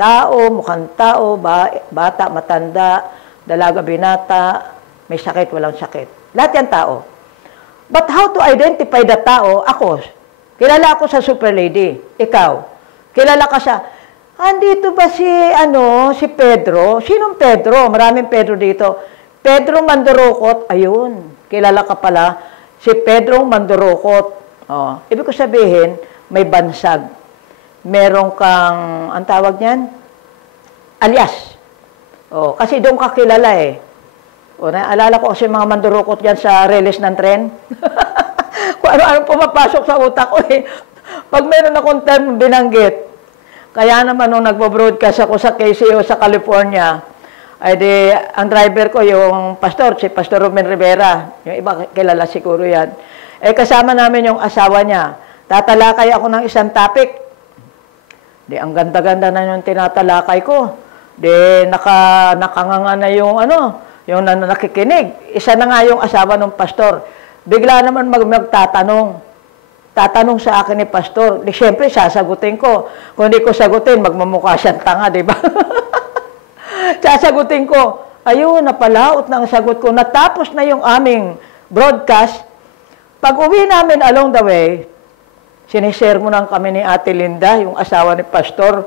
Tao, mukhang tao, bata, matanda, dalaga, binata, may sakit, walang sakit. Lahat yan tao. But how to identify the tao? Ako, kilala ako sa Super Lady. Ikaw, kilala ka sa, andito ba si Pedro? Sinong Pedro? Maraming Pedro dito. Pedro Mandurukot, ayun, kilala ka pala. Si Pedro Mandurukot. Oh, ibig ko sabihin, may bansag. Meron kang, ang tawag niyan? Alias. Oh, kasi doon ka kilala eh. O, naalala ko kasi mga mandurukot dyan sa reles ng tren. Kung ano-ano pumapasok sa utak ko eh. Pag meron akong term binanggit, kaya naman nung nagpo-broadcast ako sa KCO sa California, ay di, ang driver ko yung pastor, si Pastor Ruben Rivera. Yung iba kilala siguro yan. Kasama namin yung asawa niya. Tatalakay ako ng isang topic. Di, ang ganda-ganda na yung tinatalakay ko. Di, nakanganga na yung yung nakikinig. Isa na nga yung asawa ng pastor. Bigla naman magtatanong. Tatanong sa akin ni pastor. Di, siyempre, sasagutin ko. Kung hindi ko sagutin, magmamukha siyang tanga, di ba? Sasagutin ko. Ayun, napalaot na ang sagot ko. Natapos na yung aming broadcast. Pag uwi namin along the way, sinishare mo lang kami ni Ate Linda, yung asawa ni pastor.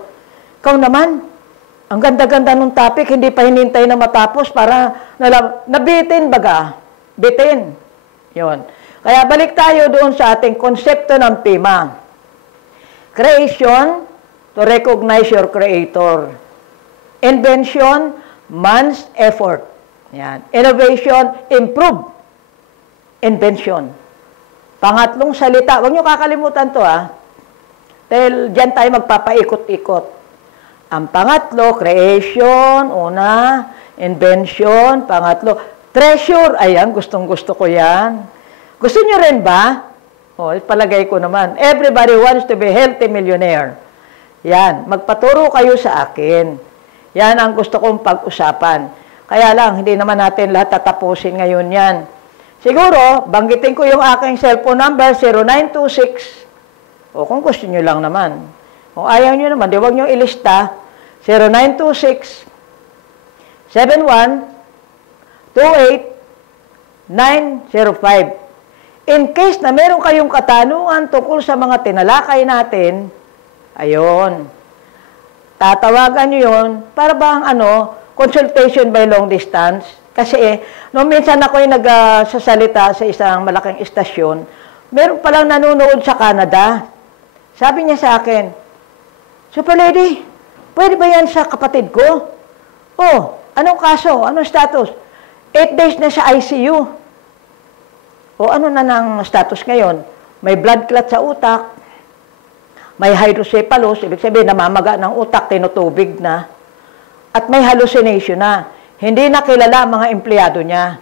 Ikaw naman, ang ganda-ganda ng topic, hindi pa hinintay na matapos para nabitin baga. Bitin. Yun. Kaya balik tayo doon sa ating konsepto ng tema. Creation, to recognize your creator. Invention, man's effort. Yan. Innovation, improve. Invention. Pangatlong salita, huwag niyo kakalimutan to dahil diyan tayo magpapaikot-ikot. Ang pangatlo, creation, una, invention, pangatlo, treasure, ayan, gustong-gusto ko yan. Gusto niyo rin ba? O, palagay ko naman, everybody wants to be healthy millionaire. Yan, magpaturo kayo sa akin. Yan ang gusto kong pag-usapan. Kaya lang, hindi naman natin lahat tatapusin ngayon yan. Siguro, banggitin ko yung aking cellphone number, 0926. O kung gusto nyo lang naman. Kung ayaw nyo naman, di wag nyo ilista. 0926 71 28 905. In case na meron kayong katanungan tungkol sa mga tinalakay natin, ayun, tatawagan nyo yun para bang consultation by long distance. Kasi nung minsan ako'y nagsasalita sa isang malaking istasyon, meron palang nanonood sa Canada. Sabi niya sa akin, Super Lady, pwede ba yan sa kapatid ko? Oh, anong kaso? Anong status? 8 days na sa ICU. O ano na ng status ngayon? May blood clot sa utak, may hydrocephalus, ibig sabihin namamaga ng utak, tinutubig na, at may hallucination na. Hindi na kilala ang mga empleyado niya.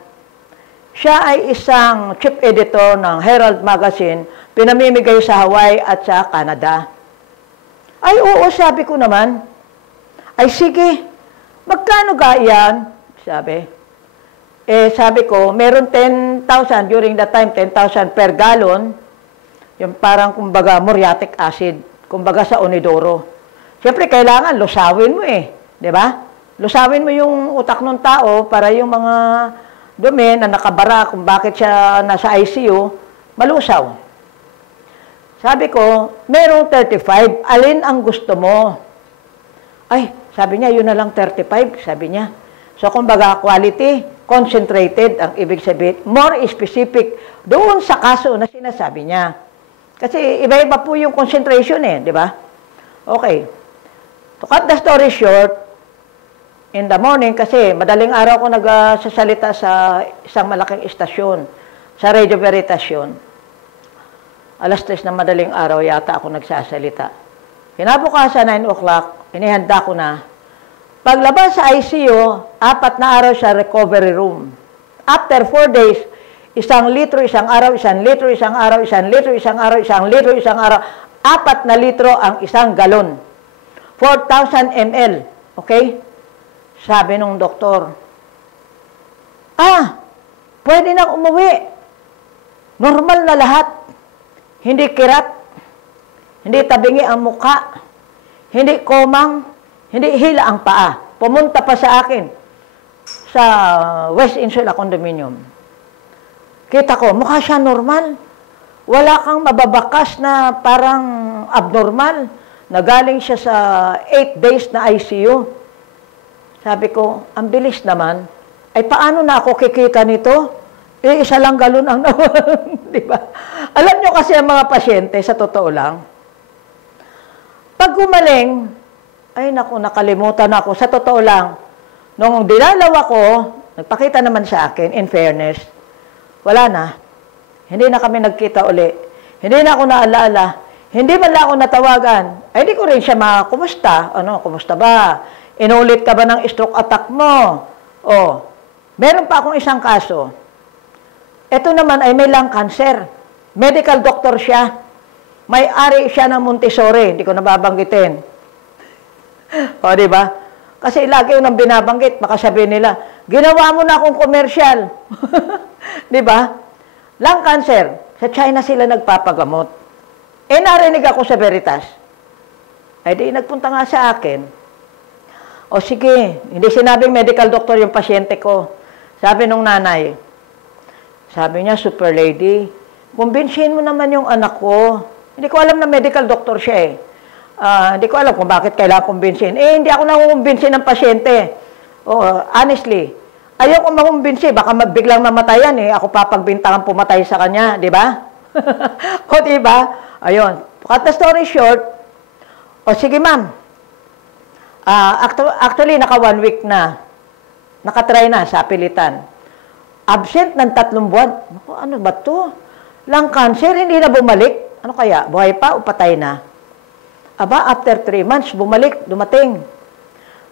Siya ay isang chief editor ng Herald Magazine, pinamimigay sa Hawaii at sa Canada. Ay oo, sabi ko naman. Ay sige, magkano ga yan? Sabi. Sabi ko, meron 10,000 during that time, 10,000 per gallon, yung parang kumbaga muriatic acid, kumbaga sa Unidoro. Siyempre, kailangan lusawin mo di ba? Lusawin mo yung utak ng tao para yung mga dumi na nakabara kung bakit siya nasa ICU, malusaw. Sabi ko, merong 35, alin ang gusto mo? Ay, sabi niya, yun na lang 35, sabi niya. So, kumbaga, quality, concentrated, ang ibig sabihin, more specific, doon sa kaso na sinasabi niya. Kasi iba-iba po yung concentration di ba? Okay. To cut the story short, in the morning, kasi madaling araw ko nagsasalita sa isang malaking istasyon, sa Radio Veritas yun. Alas 3 na madaling araw yata ako nagsasalita. Kinabukasan, 9 o'clock, inihanda ko na. Paglabas sa ICU, 4 na araw sa recovery room. After 4 days, 1 litro, isang araw, 1 litro, isang araw, 1 litro, isang araw, 1 litro, isang araw, 4 na litro ang isang galon. 4,000 ml. Okay? Sabi nung doktor, pwede nang umuwi. Normal na lahat. Hindi kirat, hindi tabingi ang muka, hindi komang, hindi hila ang paa. Pumunta pa sa akin sa West Insula Condominium. Kita ko, mukha siya normal. Wala kang mababakas na parang abnormal. Nagaling siya sa 8 days na ICU. Sabi ko, ang bilis naman. Ay, paano na ako kikita nito? Isa lang galon ang naman. Di ba? Alam nyo kasi ang mga pasyente, sa totoo lang, pag gumaling, ay naku, nakalimutan ako. Sa totoo lang, nung dinalaw ako, nagpakita naman sa akin, in fairness, wala na. Hindi na kami nagkita uli. Hindi na ako naalala. Hindi man lang ako natawagan. Ay, di ko rin siya kumusta? Kumusta ba? Inulit ka ba ng stroke attack mo? Meron pa akong isang kaso. Ito naman ay may lung cancer. Medical doctor siya. May-ari siya ng Montessori. Hindi ko nababanggitin. Di ba? Kasi lagi yung nang binabanggit, baka sabihin nila, ginawa mo na akong komersyal. Di ba? Lung cancer. Sa China sila nagpapagamot. Narinig ako sa Veritas. Ay di, nagpunta nga sa akin. O sige, hindi sinabing medical doctor yung pasyente ko. Sabi nung nanay, sabi niya, Super Lady, kumbinsihin mo naman yung anak ko. Hindi ko alam na medical doctor siya hindi ko alam kung bakit kailangan kumbinsin. Hindi ako nakukumbinsin ng pasyente. Honestly, ayaw ko makumbinsin. Baka biglang mamatayan Ako papagbintangan pumatay sa kanya. Di ba? Di ba? Ayun. Cut the story short. Sige ma'am. Actually, naka 1 week na. Nakatry na sa pilitan. Absent ng 3 buwan. Ano ba to? Lung cancer, hindi na bumalik. Ano kaya? Buhay pa o patay na? Aba, after 3 months, bumalik, dumating.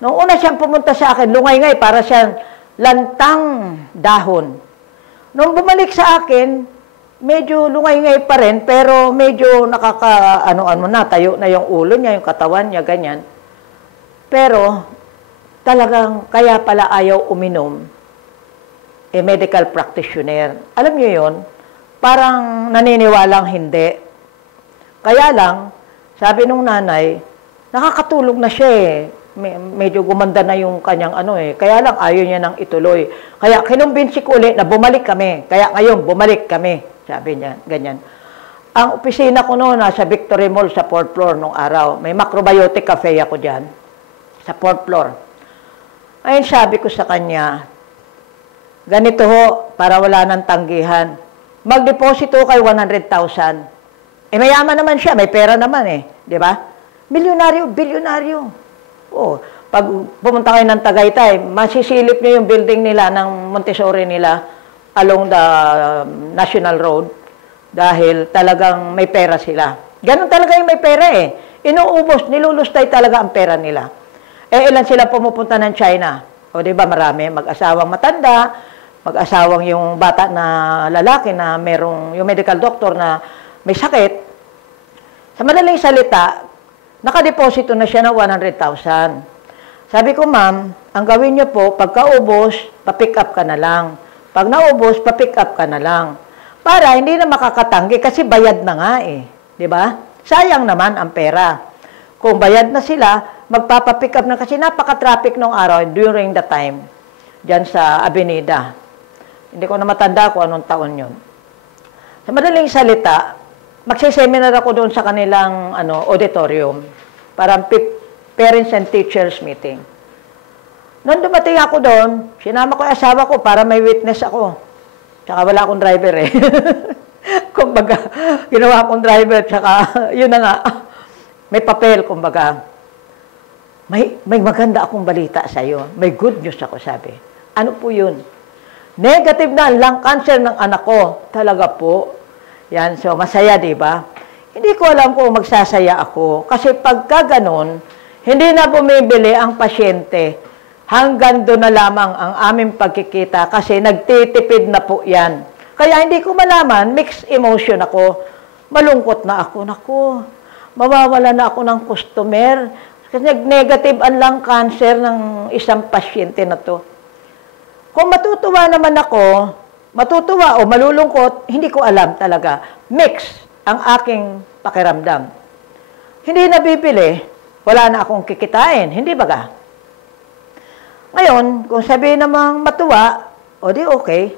Nung una siyang pumunta sa akin, lungay-ngay, para siyang lantang dahon. Nung bumalik sa akin, medyo lungay-ngay pa rin, pero medyo tayo na yung ulo niya, yung katawan niya, ganyan. Pero, talagang kaya pala ayaw uminom, medical practitioner. Alam niyo yon, parang naniniwalang hindi. Kaya lang, sabi nung nanay, nakakatulog na siya eh. Medyo gumanda na yung kanyang Kaya lang ayaw niya nang ituloy. Kaya kinumbinsi ko ulit na bumalik kami. Kaya ngayon, bumalik kami. Sabi niya, ganyan. Ang opisina ko noon nasa Victory Mall sa 4th floor nung araw. May macrobiotic cafe ako dyan. Sa 4th floor. Ayun sabi ko sa kanya, ganito ho, para wala nang tanggihan. Magdeposito kay 100,000. Mayaman naman siya, may pera naman eh. Di ba? Milyonaryo, bilyonaryo. Oh, pag pumunta kayo ng Tagaytay, masisilip niyo yung building nila ng Montessori nila along the National Road dahil talagang may pera sila. Ganun talaga yung may pera eh. Inuubos, nilulustay talaga ang pera nila. Ilan sila pumupunta ng China? O di ba marami, mag-asawang matanda, mag-asawang yung bata na lalaki na merong, yung medical doctor na may sakit. Sa madaling salita, nakadeposito na siya ng 100,000. Sabi ko, ma'am, ang gawin niyo po, pagkaubos, pa-pick up ka na lang. Pag naubos, pa-pick up ka na lang. Para hindi na makakatanggi kasi bayad na nga eh. Di ba? Sayang naman ang pera. Kung bayad na sila, magpapapick up na kasi napaka-traffic nung araw during the time dyan sa Avenida. Hindi ko na matanda kung anong taon yun. Sa madaling salita, magsiseminar ako doon sa kanilang auditorium. Parang parents and teachers meeting. Noon dumating ako doon, sinama ko yung asawa ko para may witness ako. Tsaka wala akong driver eh. Kumbaga, ginawa akong driver, tsaka yun na nga, may papel, kumbaga. May maganda akong balita sa iyo. May good news ako, sabi. Ano po yun? Negative na ang lung cancer ng anak ko. Talaga po. Yan, so masaya, di ba? Hindi ko alam kung magsasaya ako. Kasi pagka ganun, hindi na bumibili ang pasyente. Hanggang doon na lamang ang aming pagkikita kasi nagtitipid na po yan. Kaya hindi ko malaman, mixed emotion ako. Malungkot na ako. Naku, mawawala na ako ng customer. Kasi negative ang lung cancer ng isang pasyente na to. Kung matutuwa naman ako, matutuwa o malulungkot, hindi ko alam talaga. Mix ang aking pakiramdam. Hindi nabibili, wala na akong kikitain. Hindi baga? Ngayon, kung sabihin namang matuwa, o di okay.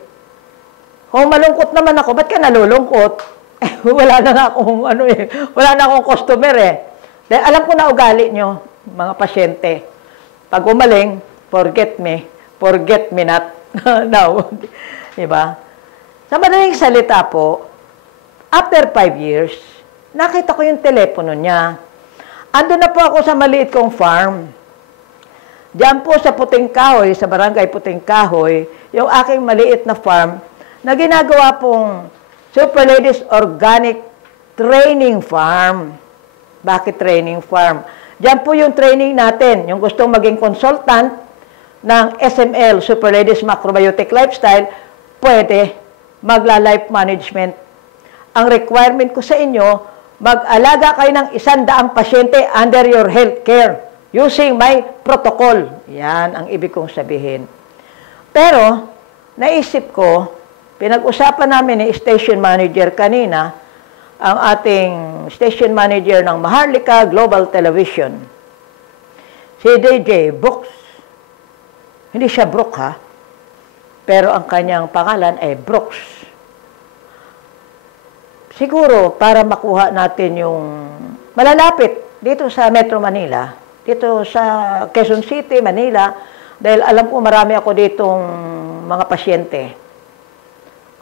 Kung malungkot naman ako, ba't ka nalulungkot? Wala na akong, wala na akong customer eh. Dahil alam ko na ugali nyo, mga pasyente. Pag umaling, forget me not now. Diba? Sa madaling salita po, after 5 years, nakita ko yung telepono niya. Ando na po ako sa maliit kong farm. Diyan po sa Puting Kahoy, sa barangay Puting Kahoy, yung aking maliit na farm, na ginagawa pong Super Ladies Organic Training Farm. Bakit training farm? Diyan po yung training natin. Yung gustong maging consultant ng SML, Super Ladies Macrobiotic Lifestyle, pwede magla-life management. Ang requirement ko sa inyo, mag-alaga kayo ng 100 pasyente under your health care using my protocol. Yan ang ibig kong sabihin. Pero, naisip ko, pinag-usapan namin ni station manager kanina, ang ating station manager ng Maharlika Global Television. Si DJ Brooks. Hindi siya Brooke ha, pero ang kanyang pangalan ay Brooks. Siguro, para makuha natin yung malalapit dito sa Metro Manila, dito sa Quezon City, Manila, dahil alam ko marami ako ditong mga pasyente.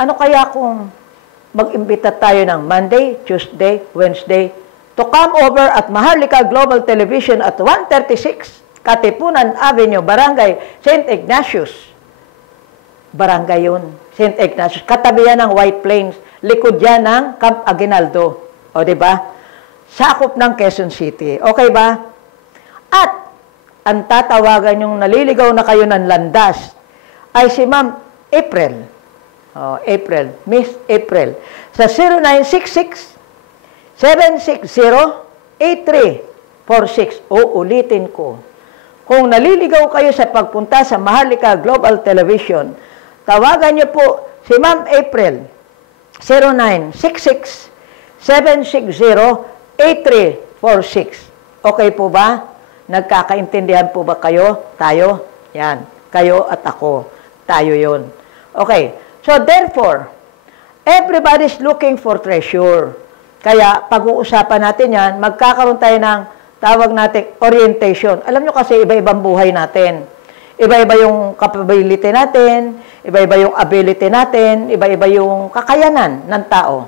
Ano kaya kung mag-imbita tayo ng Monday, Tuesday, Wednesday to come over at Maharlika Global Television at 136 Katipunan Avenue, Barangay St. Ignatius. Barangay yun, St. Ignatius. Katabi yan ng White Plains. Likod yan ng Camp Aguinaldo. O, diba? Sakop ng Quezon City. Okay ba? At, ang tatawagan yung naliligaw na kayo ng landas ay si Ma'am April. Oh, April. Miss April. Sa 0966-760-8346. Uulitin ko. Kung naliligaw kayo sa pagpunta sa Maharlika Global Television, tawagan niyo po si Ma'am April 0966-760-8346. Okay po ba? Nagkakaintindihan po ba kayo? Tayo? Yan. Kayo at ako. Tayo yun. Okay. So therefore, everybody's looking for treasure. Kaya pag-uusapan natin yan, magkakaroon tayo ng tawag natin orientation. Alam nyo kasi iba-ibang buhay natin. Iba-iba yung capability natin, iba-iba yung ability natin, iba-iba yung kakayanan ng tao.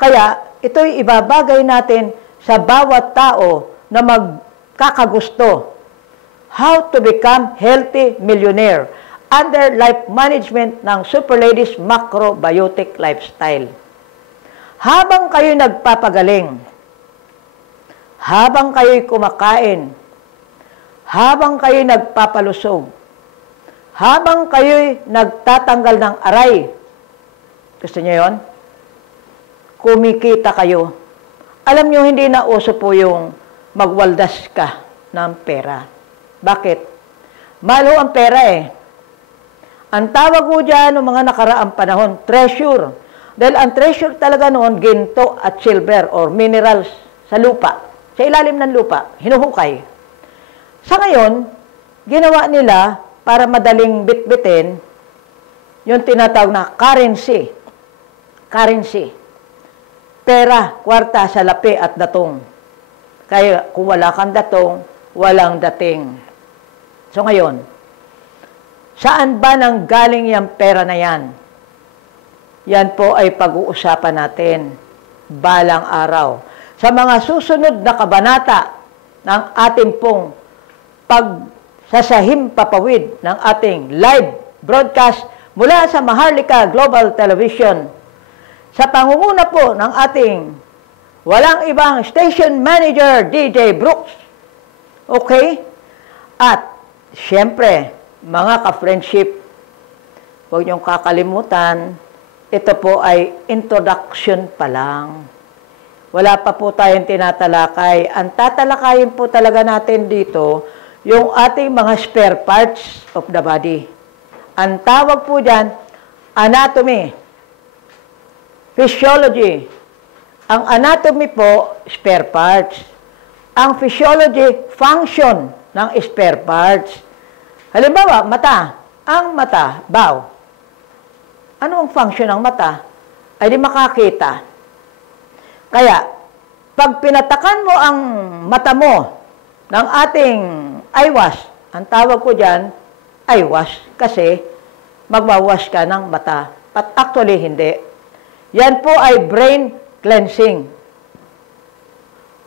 Kaya ito'y ibabagay natin sa bawat tao na magkakagusto. How to become healthy millionaire under life management ng Super Ladies Macrobiotic Lifestyle. Habang kayo nagpapagaling, habang kayo'y kumakain, habang kayo'y nagpapalusog, habang kayo'y nagtatanggal ng aray, gusto niyo yon? Kumikita kayo. Alam niyo, hindi na uso po yung magwaldas ka ng pera. Bakit? Malo ang pera eh. Ang tawag ko dyan ng mga nakaraang panahon, treasure. Dahil ang treasure talaga noon, ginto at silver or minerals sa lupa. Sa ilalim ng lupa, hinuhukay. Sa ngayon, ginawa nila para madaling bitbitin yung tinatawag na currency. Currency. Pera, kwarta, salapi at datong. Kaya kung wala kang datong, walang dating. So ngayon, saan ba nang galing yung pera na yan? Yan po ay pag-uusapan natin balang araw. Sa mga susunod na kabanata ng ating pong pagsasahim papawid ng ating live broadcast mula sa Maharlika Global Television, sa pangunguna po ng ating walang ibang station manager, DJ Brooks. Okay? At, siyempre, mga ka-friendship, huwag niyong kakalimutan, ito po ay introduction pa lang. Wala pa po tayong tinatalakay. Ang tatalakayin po talaga natin dito, yung ating mga spare parts of the body. Ang tawag po dyan, anatomy, physiology. Ang anatomy po, spare parts. Ang physiology, function ng spare parts. Halimbawa, mata. Ang mata, baw. Ano ang function ng mata? Ay di makakita. Kaya, pag pinatakan mo ang mata mo ng ating eye wash, ang tawag ko dyan, eye wash, kasi magwawash ka ng mata. But actually, hindi. Yan po ay brain cleansing.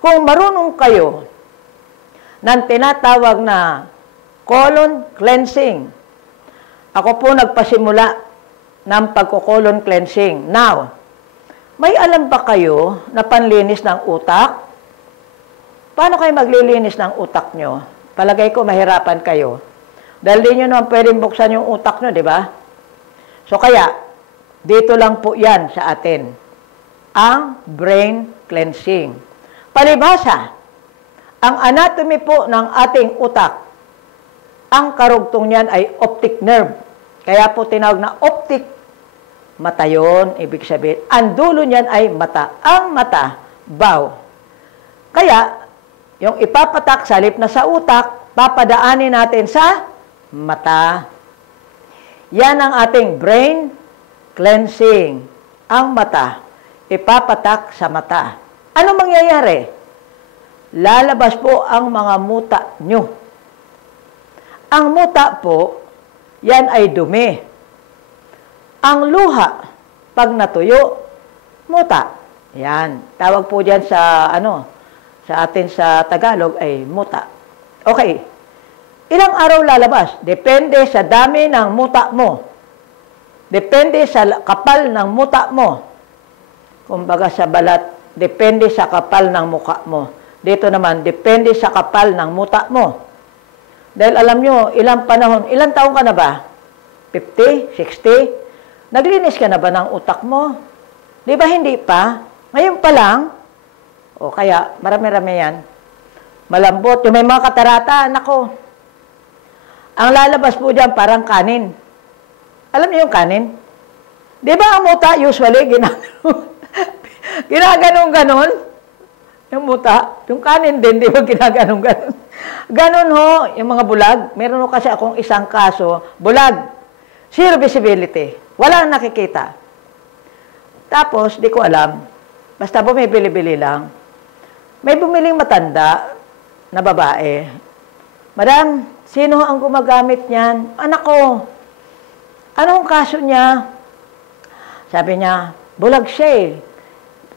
Kung marunong kayo ng tinatawag na colon cleansing, ako po nagpasimula ng pagko-colon cleansing. Now, may alam ba kayo na panlinis ng utak? Paano kayo maglilinis ng utak nyo? Palagay ko mahirapan kayo. Dahil di nyo naman pwedeng buksan yung utak nyo, di ba? So kaya, dito lang po yan sa atin. Ang brain cleansing. Palibhasa, ang anatomy po ng ating utak, ang karugtong niyan ay optic nerve. Kaya po tinawag na optic. Mata yun, ibig sabihin. Ang dulo niyan ay mata. Ang mata, baw. Kaya, yung ipapatak sa halip na sa utak, papadaanin natin sa mata. Yan ang ating brain cleansing. Ang mata, ipapatak sa mata. Ano mangyayari? Lalabas po ang mga muta nyo. Ang muta po, yan ay dumi. Ang luha, pag natuyo, muta. Yan. Tawag po dyan sa, sa atin sa Tagalog ay muta. Okay. Ilang araw lalabas? Depende sa dami ng muta mo. Depende sa kapal ng muta mo. Kumbaga sa balat, depende sa kapal ng muka mo. Dito naman, depende sa kapal ng muta mo. Dahil alam nyo, ilang panahon, ilang taon ka na ba? 50? 60? Naglinis ka na ba ng utak mo? Di ba hindi pa? Ngayon pa lang? O kaya, marami-rami yan. Malambot. Yung may mga katarata, nako, Ang lalabas po dyan parang kanin. Alam niyo yung kanin? Di ba ang muta usually ginaganon-ganon? Yung muta, yung kanin din, di ba ginaganon-ganon? Ganon ho, yung mga bulag. Meron ho kasi akong isang kaso, bulag. Zero visibility. Walang nakikita. Tapos, di ko alam. Basta bumibili-bili lang. May bumiling matanda na babae. Madam, sino ang gumagamit niyan? Anak ko. Anong kaso niya? Sabi niya, bulag siya eh.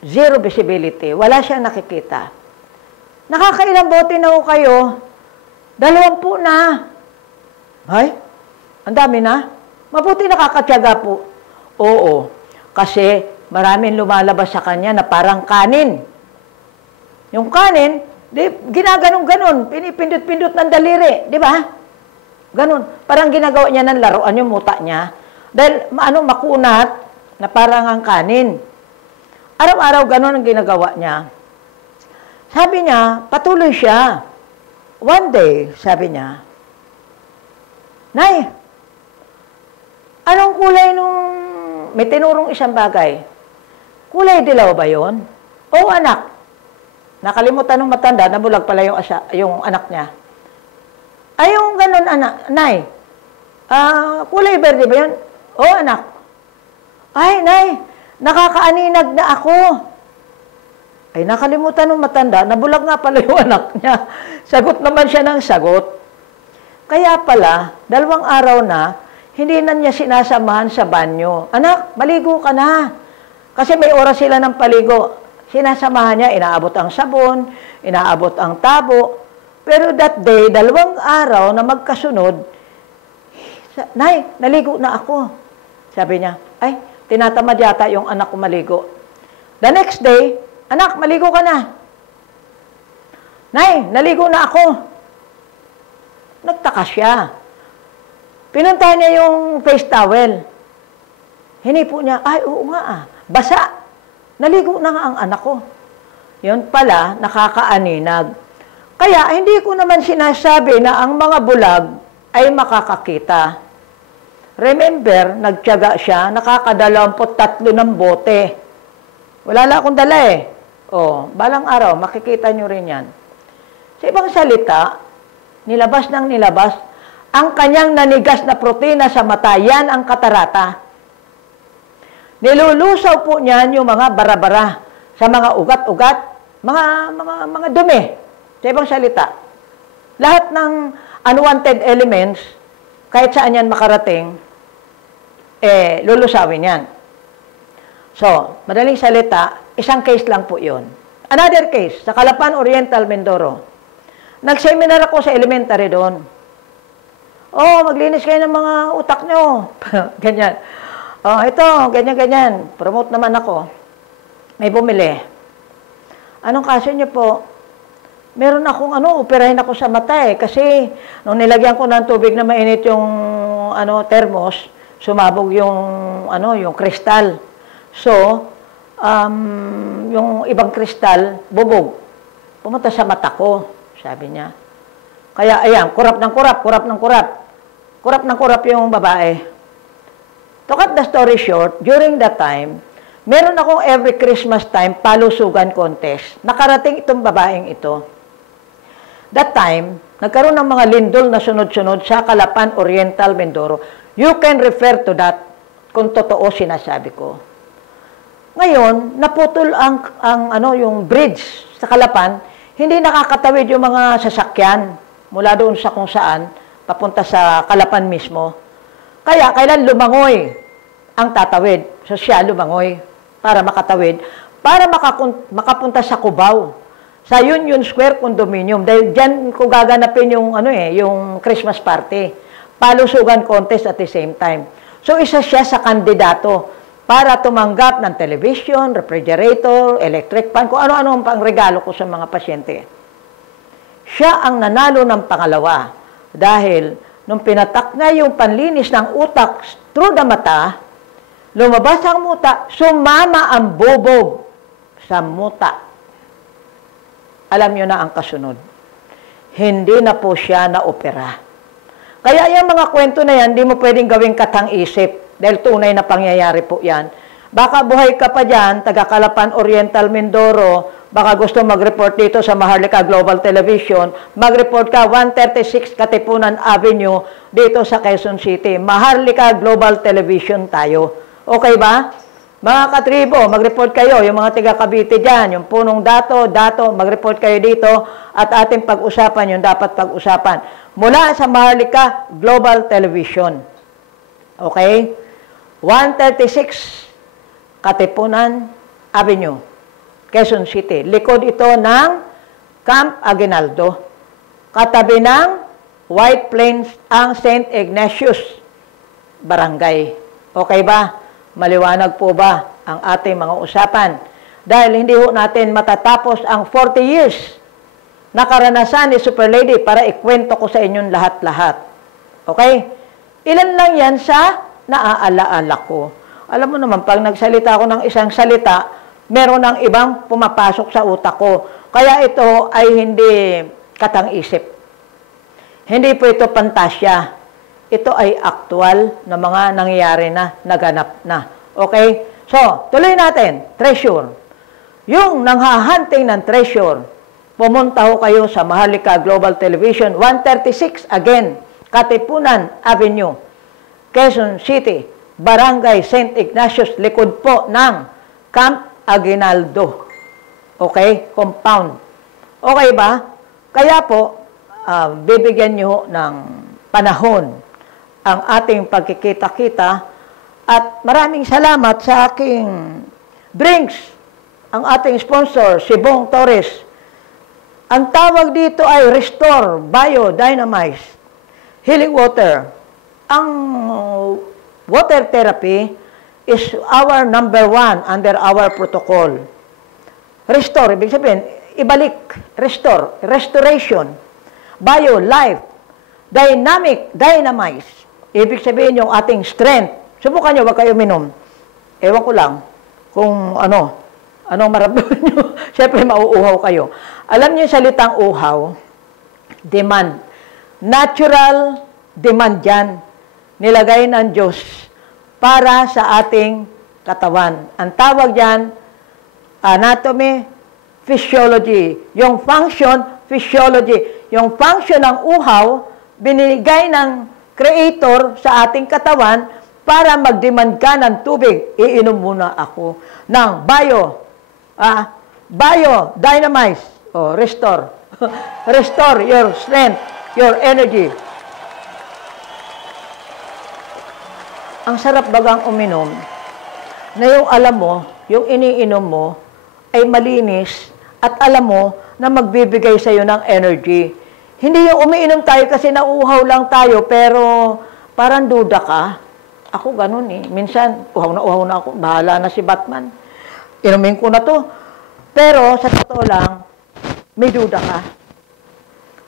Zero visibility. Wala siya nakikita. Nakakailang bote na ho kayo? 20 na. Ay, ang dami na. Mabuti nakakatiyaga po. Oo, kasi maraming lumalabas sa kanya na parang kanin. Yung kanin, ginaganon-ganon, pinipindot-pindot ng daliri, di ba? Ganon. Parang ginagawa niya ng laruan yung muta niya. Dahil makunat na parang ang kanin. Araw-araw ganon ang ginagawa niya. Sabi niya, patuloy siya. One day, sabi niya, Nay, anong kulay nung... May tinurong isang bagay. Kulay dilaw ba yun? Oo, anak. Nakalimutan ng matanda, nabulag pala yung anak niya. Ay, yung ganun, anak. Nay, kulay berde ba yun? Oo, anak. Ay, Nay, nakakaaninag na ako. Ay, nakalimutan ng matanda, nabulag nga pala yung anak niya. Sagot naman siya ng sagot. Kaya pala, 2 araw na, hindi na niya sinasamahan sa banyo. Anak, maligo ka na. Kasi may oras sila ng paligo. Sinasamahan niya, inaabot ang sabon, inaabot ang tabo. Pero that day, 2 araw na magkasunod, Nay, naligo na ako. Sabi niya, ay, tinatamad yata yung anak ko maligo. The next day, anak, maligo ka na. Nay, naligo na ako. Nagtaka siya. Pinuntahan niya yung face towel. Hinipo niya, ay, oo nga basa. Naligo na nga ang anak ko. Yun pala, nakakaaninag. Kaya, hindi ko naman sinasabi na ang mga bulag ay makakakita. Remember, nagtiyaga siya, nakaka-23 ng bote. Wala lang akong dala eh. O, balang araw, makikita nyo rin yan. Sa ibang salita, nilabas ng nilabas, ang kanyang nanigas na protina sa mata, yan ang katarata. Nilulusaw po niyan yung mga bara-bara sa mga ugat-ugat, mga dumi. Sa ibang salita, lahat ng unwanted elements, kahit saan yan makarating, lulusawin yan. So, madaling salita, isang case lang po yun. Another case, sa Calapan Oriental, Mindoro. Nag-seminar ako sa elementary doon. Oh, maglinis kayo ng mga utak nyo. Ganyan. Oh, ito, ganyan-ganyan. Promote naman ako. May bumili. Anong kaso niyo po? Meron akong operahin ako sa mata eh. Kasi, nung nilagyan ko ng tubig na mainit yung thermos, sumabog yung kristal. So, yung ibang kristal, bubog. Pumunta sa mata ko, sabi niya. Kaya, ayan, kurap ng kurap. Kurap ng kurap yung babae. To cut the story short, during that time, meron akong every Christmas time palusugan contest. Nakarating itong babaeng ito. That time, nagkaroon ng mga lindol na sunod-sunod sa Calapan Oriental, Mindoro. You can refer to that kung totoo sinasabi ko. Ngayon, naputol yung bridge sa Calapan, hindi nakakatawid yung mga sasakyan mula doon sa kung saan, papunta sa Calapan mismo. Kaya, kailan lumangoy ang tatawid? So, siya lumangoy para makatawid, para makapunta sa Cubao, sa Union Square Condominium. Dahil dyan ko gaganapin yung, yung Christmas party. Palusugan contest at the same time. So, isa siya sa kandidato para tumanggap ng television, refrigerator, electric fan, kung ano-ano ang pangregalo ko sa mga pasyente. Siya ang nanalo ng pangalawa dahil nung pinatak niya yung panlinis ng utak through the mata, lumabas ang muta, sumama ang bubog sa muta. Alam niyo na ang kasunod. Hindi na po siya na-opera. Kaya yung mga kwento na yan, hindi mo pwedeng gawing katang-isip dahil tunay na pangyayari po yan. Baka buhay ka pa dyan, taga Calapan Oriental, Mindoro, baka gusto mag-report dito sa Maharlika Global Television, mag-report ka 136 Katipunan Avenue dito sa Quezon City. Maharlika Global Television tayo. Okay ba? Mga katribo, mag-report kayo, yung mga taga Cavite dyan, yung punong dato, mag-report kayo dito at ating pag-usapan yung dapat pag-usapan. Mula sa Maharlika Global Television. Okay? 136 Katipunan Avenue, Quezon City. Likod ito ng Camp Aguinaldo. Katabi ng White Plains ang St. Ignatius Barangay. Okay ba? Maliwanag po ba ang ating mga usapan? Dahil hindi ho natin matatapos ang 40 years na karanasan ni Super Lady para ikwento ko sa inyong lahat-lahat. Okay? Ilan lang yan sa naaalaala ko. Alam mo naman, pag nagsalita ako ng isang salita, meron ng ibang pumapasok sa utak ko. Kaya ito ay hindi katang-isip. Hindi po ito pantasya. Ito ay aktual na mga nangyayari na, naganap na. Okay? So, tuloy natin. Treasure. Yung nanghahunting ng treasure, pumunta ho kayo sa Maharlika Global Television, 136, again, Katipunan Avenue, Quezon City. Barangay St. Ignatius, likod po ng Camp Aguinaldo. Okay? Compound. Okay ba? Kaya po, bibigyan nyo ng panahon ang ating pagkikita-kita at maraming salamat sa aking drinks, ang ating sponsor, si Bong Torres. Ang tawag dito ay Restore Bio Dynamize Healing Water. Ang water therapy is our number 1 under our protocol. Restore, ibig sabihin, ibalik, restore, restoration, bio, life, dynamic, dynamize. Ibig sabihin yung ating strength. Subukan nyo, wag kayo minom. Ewan ko lang kung anong maramdaman nyo. Siyempre, mauuhaw kayo. Alam niyo yung salitang uhaw, demand. Natural demand yan. Nilagay ng Diyos para sa ating katawan. Ang tawag diyan, anatomy, physiology. Yung function, physiology. Yung function ng uhaw, binigay ng Creator sa ating katawan para mag-demand ka ng tubig. Iinom muna ako ng bio, dynamize, restore. Restore your strength, your energy. Ang sarap bagang uminom na yung alam mo, yung iniinom mo ay malinis at alam mo na magbibigay sa iyo ng energy. Hindi yung umiinom tayo kasi nauuhaw lang tayo pero parang duda ka. Ako ganun eh. Minsan, uhaw na ako. Bahala na si Batman. Inumin ko na to. Pero sa totoo lang, may duda ka.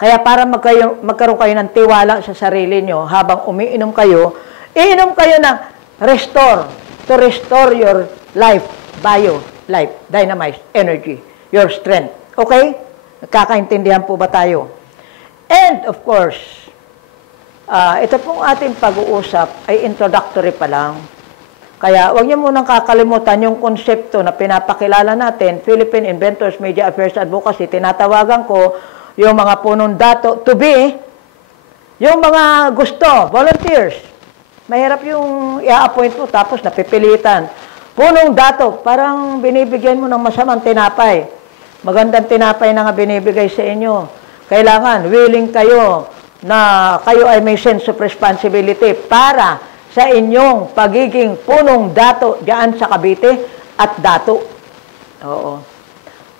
Kaya para magkaroon kayo ng tiwala sa sarili nyo habang umiinom kayo, iinom kayo ng restore, to restore your life, bio, life, dynamize, energy, your strength. Okay? Nagkakaintindihan po ba tayo? And of course, ito pong ating pag-uusap ay introductory pa lang. Kaya huwag niyo munang kakalimutan yung konsepto na pinapakilala natin, Philippine Inventors Media Affairs Advocacy, tinatawagan ko yung mga punong dato to be, yung mga gusto, volunteers. Mahirap yung i-appoint mo tapos napipilitan. Punong dato, parang binibigyan mo ng masamang tinapay. Magandang tinapay na nga binibigay sa inyo. Kailangan, willing kayo na kayo ay may sense of responsibility para sa inyong pagiging punong dato diyan sa Cavite at dato. Oo.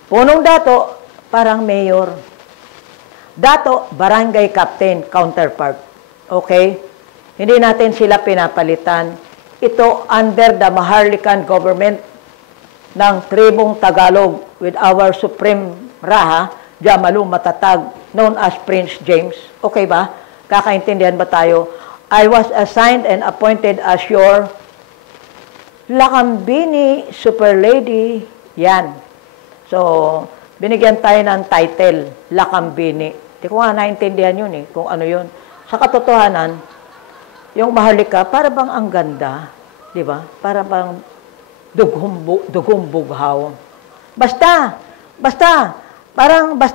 Punong dato, parang mayor. Dato, barangay captain, counterpart. Okay? Hindi natin sila pinapalitan. Ito under the Maharlikan government ng tribong Tagalog with our Supreme Raha, Jamalu Matatag, known as Prince James. Okay ba? Kakaintindihan ba tayo? I was assigned and appointed as your Lakambini Super Lady. Yan. So, binigyan tayo ng title, Lakambini. Hindi ko nga naintindihan yun eh, kung ano yun. sa katotohanan, yung maharlika, para bang ang ganda, di ba? Para bang dugong bughaw. Basta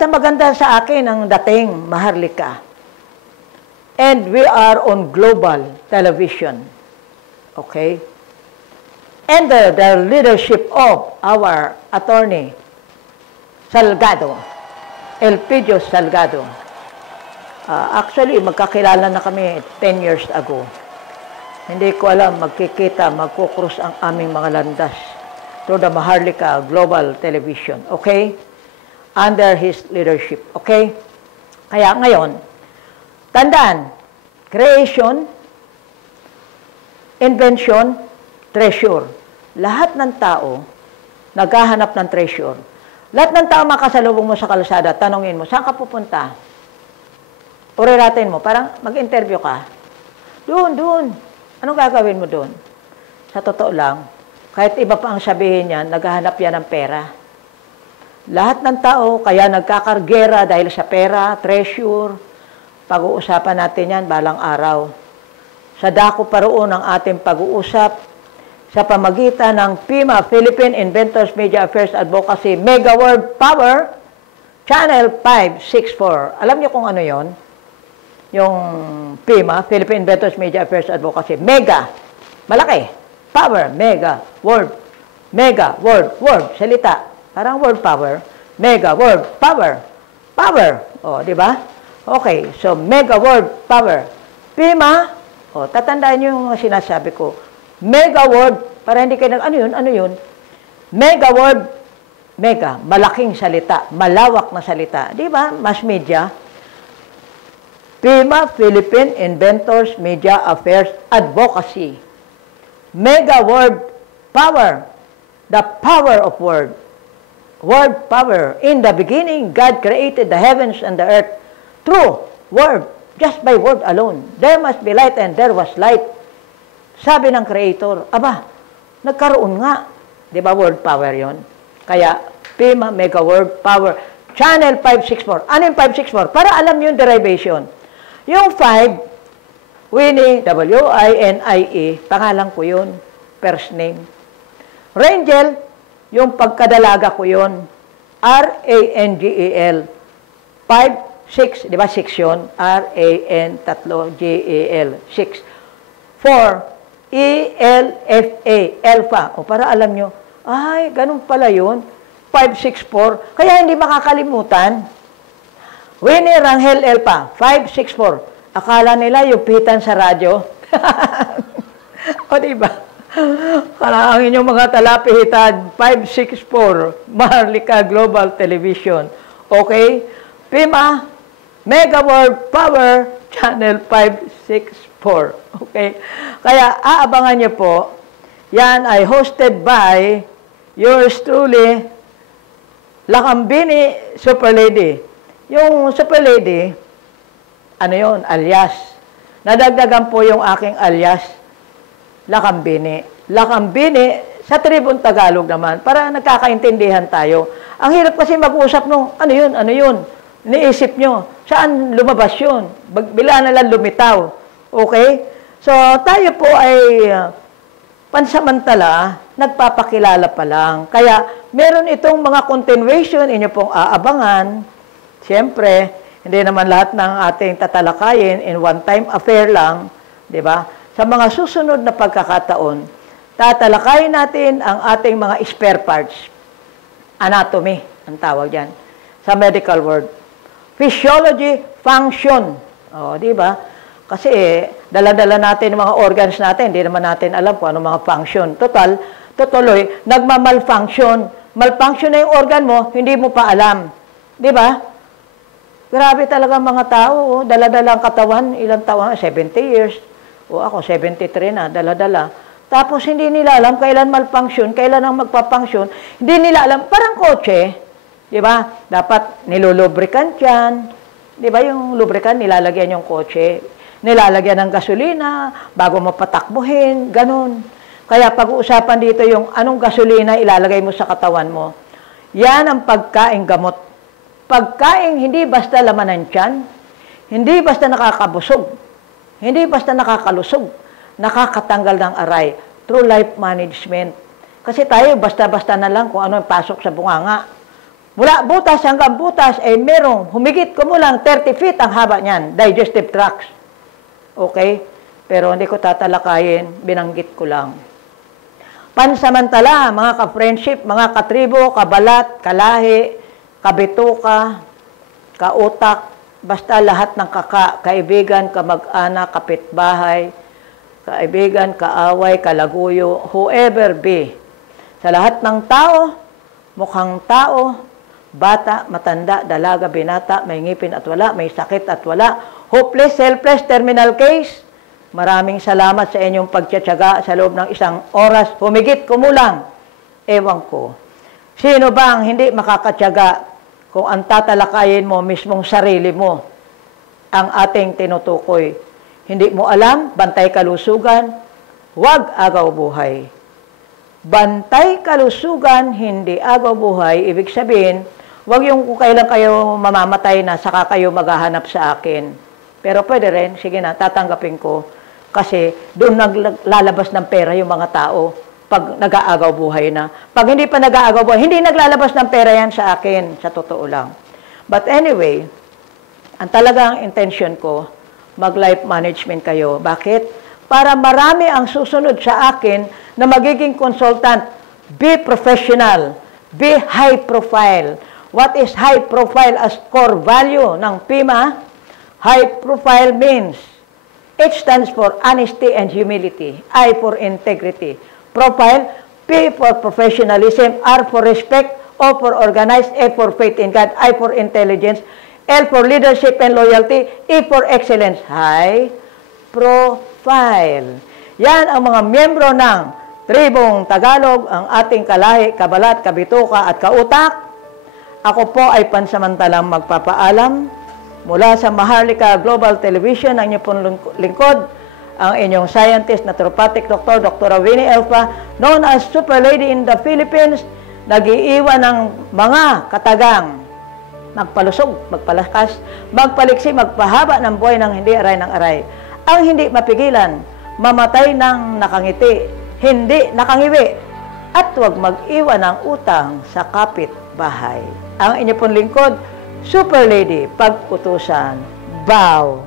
maganda sa akin ang dating maharlika. And we are on global television. Okay? And the leadership of our attorney, Salgado, Elpidio Salgado. Actually, magkakilala na kami 10 years ago. Hindi ko alam, magkikita, magkukrus ang aming mga landas through the Maharlika Global Television. Okay? Under his leadership. Okay? Kaya ngayon, tandaan, creation, invention, treasure. Lahat ng tao, naghahanap ng treasure. Lahat ng tao makasalubong mo sa kalsada, tanongin mo, saan ka pupunta? Uriratin mo, parang mag-interview ka. Doon. Anong gagawin mo doon? Sa totoo lang, kahit iba pa ang sabihin niyan, naghahanap yan ng pera. Lahat ng tao, kaya nagkakargera dahil sa pera, treasure. Pag-uusapan natin yan balang araw. Sa dako pa roon ang ating pag-uusap sa pamagitan ng PIMA, Philippine Inventors Media Affairs Advocacy, Mega World Power, Channel 564. Alam niyo kung ano yon? Yung PIMA, Philippine Inventors Media Affairs Advocacy, Mega, malaki, Power, Mega, World, salita, parang World Power, Mega World Power, o, di ba? Okay, so Mega World Power, PIMA, o, tatandaan niyo yung sinasabi ko, Mega World, para hindi kayo ano yun, Mega World, Mega, malaking salita, malawak na salita, di ba? Mass media, PIMA, Philippine Inventors Media Affairs Advocacy. Mega Word Power, the power of word. Word power. In the beginning, God created the heavens and the earth through word, just by word alone. There must be light and there was light. Sabi ng Creator, aba, nagkaroon nga. Di ba word power yon? Kaya, PIMA, Mega Word Power, Channel 564. Ano yung 564? Para alam yung derivation. Yung 5, Winnie, W-I-N-I-E, pangalan ko yun, first name. Rangel, yung pagkadalaga ko yun, R-A-N-G-E-L. 5, 6, di ba 6 yun? R-A-N, 3, G-E-L, 6. 4, E-L-F-A, Alpha. O para alam nyo, ay, ganun pala yun. 5, 6, 4. Kaya hindi makakalimutan. Winnie Rangel Elpa, 564. Akala nila yung pitan sa radyo. O diba? Kala ang inyong mga talapihitan, 564, Maharlika Global Television. Okay? PIMA, Mega World Power, Channel 564. Okay? Kaya aabangan niyo po, yan ay hosted by yours truly, Lakambini Super Lady. Yung Super Lady, ano yun, alias. Nadagdagan po yung aking alias, Lakambini. Lakambini, sa tribong Tagalog naman, para nagkakaintindihan tayo. Ang hirap kasi mag-usap nung, ano yun, niisip nyo, saan lumabas yun? Bila na lang lumitaw. Okay? So, tayo po ay pansamantala, nagpapakilala pa lang. Kaya, meron itong mga continuation, inyo pong aabangan. Siyempre, hindi naman lahat ng ating tatalakayin in one-time affair lang, di ba? Sa mga susunod na pagkakataon, tatalakayin natin ang ating mga spare parts. Anatomy, ang tawag yan, sa medical word. Physiology, function. O, di ba? Kasi, dala-dala natin ang mga organs natin, hindi naman natin alam kung ano mga function. Tutuloy, nagma-malfunction. Malfunction na yung organ mo, hindi mo pa alam. Di ba? Grabe talaga mga tao, dala-dala ang katawan, ilang taon, 70 years. O ako, 73 na, dala-dala. Tapos hindi nila alam kailan malfunction, kailan ang magpa-function. Hindi nila alam, parang kotse, di ba? Dapat nilulubricant yan. Di ba yung lubricant, nilalagyan yung kotse. Nilalagyan ng gasolina, bago mapatakbuhin, ganun. Kaya pag-uusapan dito yung anong gasolina ilalagay mo sa katawan mo. Yan ang pagkain gamot. Pagkain, hindi basta laman ng tiyan, hindi basta nakakabusog, Hindi basta nakakalusog, nakakatanggal ng aray through life management. Kasi tayo basta-basta na lang kung ano yung pasok sa bunganga. Mula butas hanggang butas ay merong humigit kumulang 30 feet ang haba niyan, digestive tracts. Okay? Pero hindi ko tatalakayin, binanggit ko lang. Pansamantala, mga ka-friendship, mga katribo, kabalat, kalahi, kabituka, kautak, basta lahat ng kaibigan, kamag-anak, kapitbahay, kaibigan, kaaway, kalaguyo, whoever be. Sa lahat ng tao, mukhang tao, bata, matanda, dalaga, binata, may ngipin at wala, may sakit at wala, hopeless, helpless, terminal case. Maraming salamat sa inyong pagtsatsaga sa loob ng isang oras, humigit kumulang. Ewan ko. Sino bang hindi makakatsaga kung ang tatalakayin mo mismong sarili mo ang ating tinutukoy? Hindi mo alam, bantay kalusugan, huwag agaw buhay. Bantay kalusugan, hindi agaw buhay, ibig sabihin, huwag yung kung kailan kayo mamamatay na, saka kayo maghahanap sa akin. Pero pwede rin, sige na, tatanggapin ko. Kasi doon naglalabas ng pera yung mga tao pag nag-aagaw buhay na. Pag hindi pa nag-aagaw buhay, hindi naglalabas ng pera yan sa akin, sa totoo lang. But anyway, ang talagang intention ko, mag-life management kayo. Bakit? Para marami ang susunod sa akin na magiging consultant. Be professional. Be high profile. What is high profile as core value ng PIMA? High profile means H stands for honesty and humility. I for integrity. Profile, P for professionalism, R for respect, O for organized, F for faith in God, I for intelligence, L for leadership and loyalty, E for excellence. High profile. Yan ang mga miyembro ng Tribong Tagalog, ang ating kalahi, kabalat, kabituka at kautak. Ako po ay pansamantalang magpapaalam. Mula sa Maharlika Global Television, ang inyong pong lingkod, ang inyong scientist, naturopathic doctor, Dr. Winnie Elfa, known as Super Lady in the Philippines, nag-iiwan ng mga katagang magpalusog, magpalakas, magpaliksi, magpahaba ng buhay ng hindi aray ng aray. Ang hindi mapigilan, mamatay ng nakangiti, hindi nakangiwi, at huwag mag-iwan ng utang sa kapitbahay. Ang inyong pong lingkod, Super Lady, pag-utusan. Bow.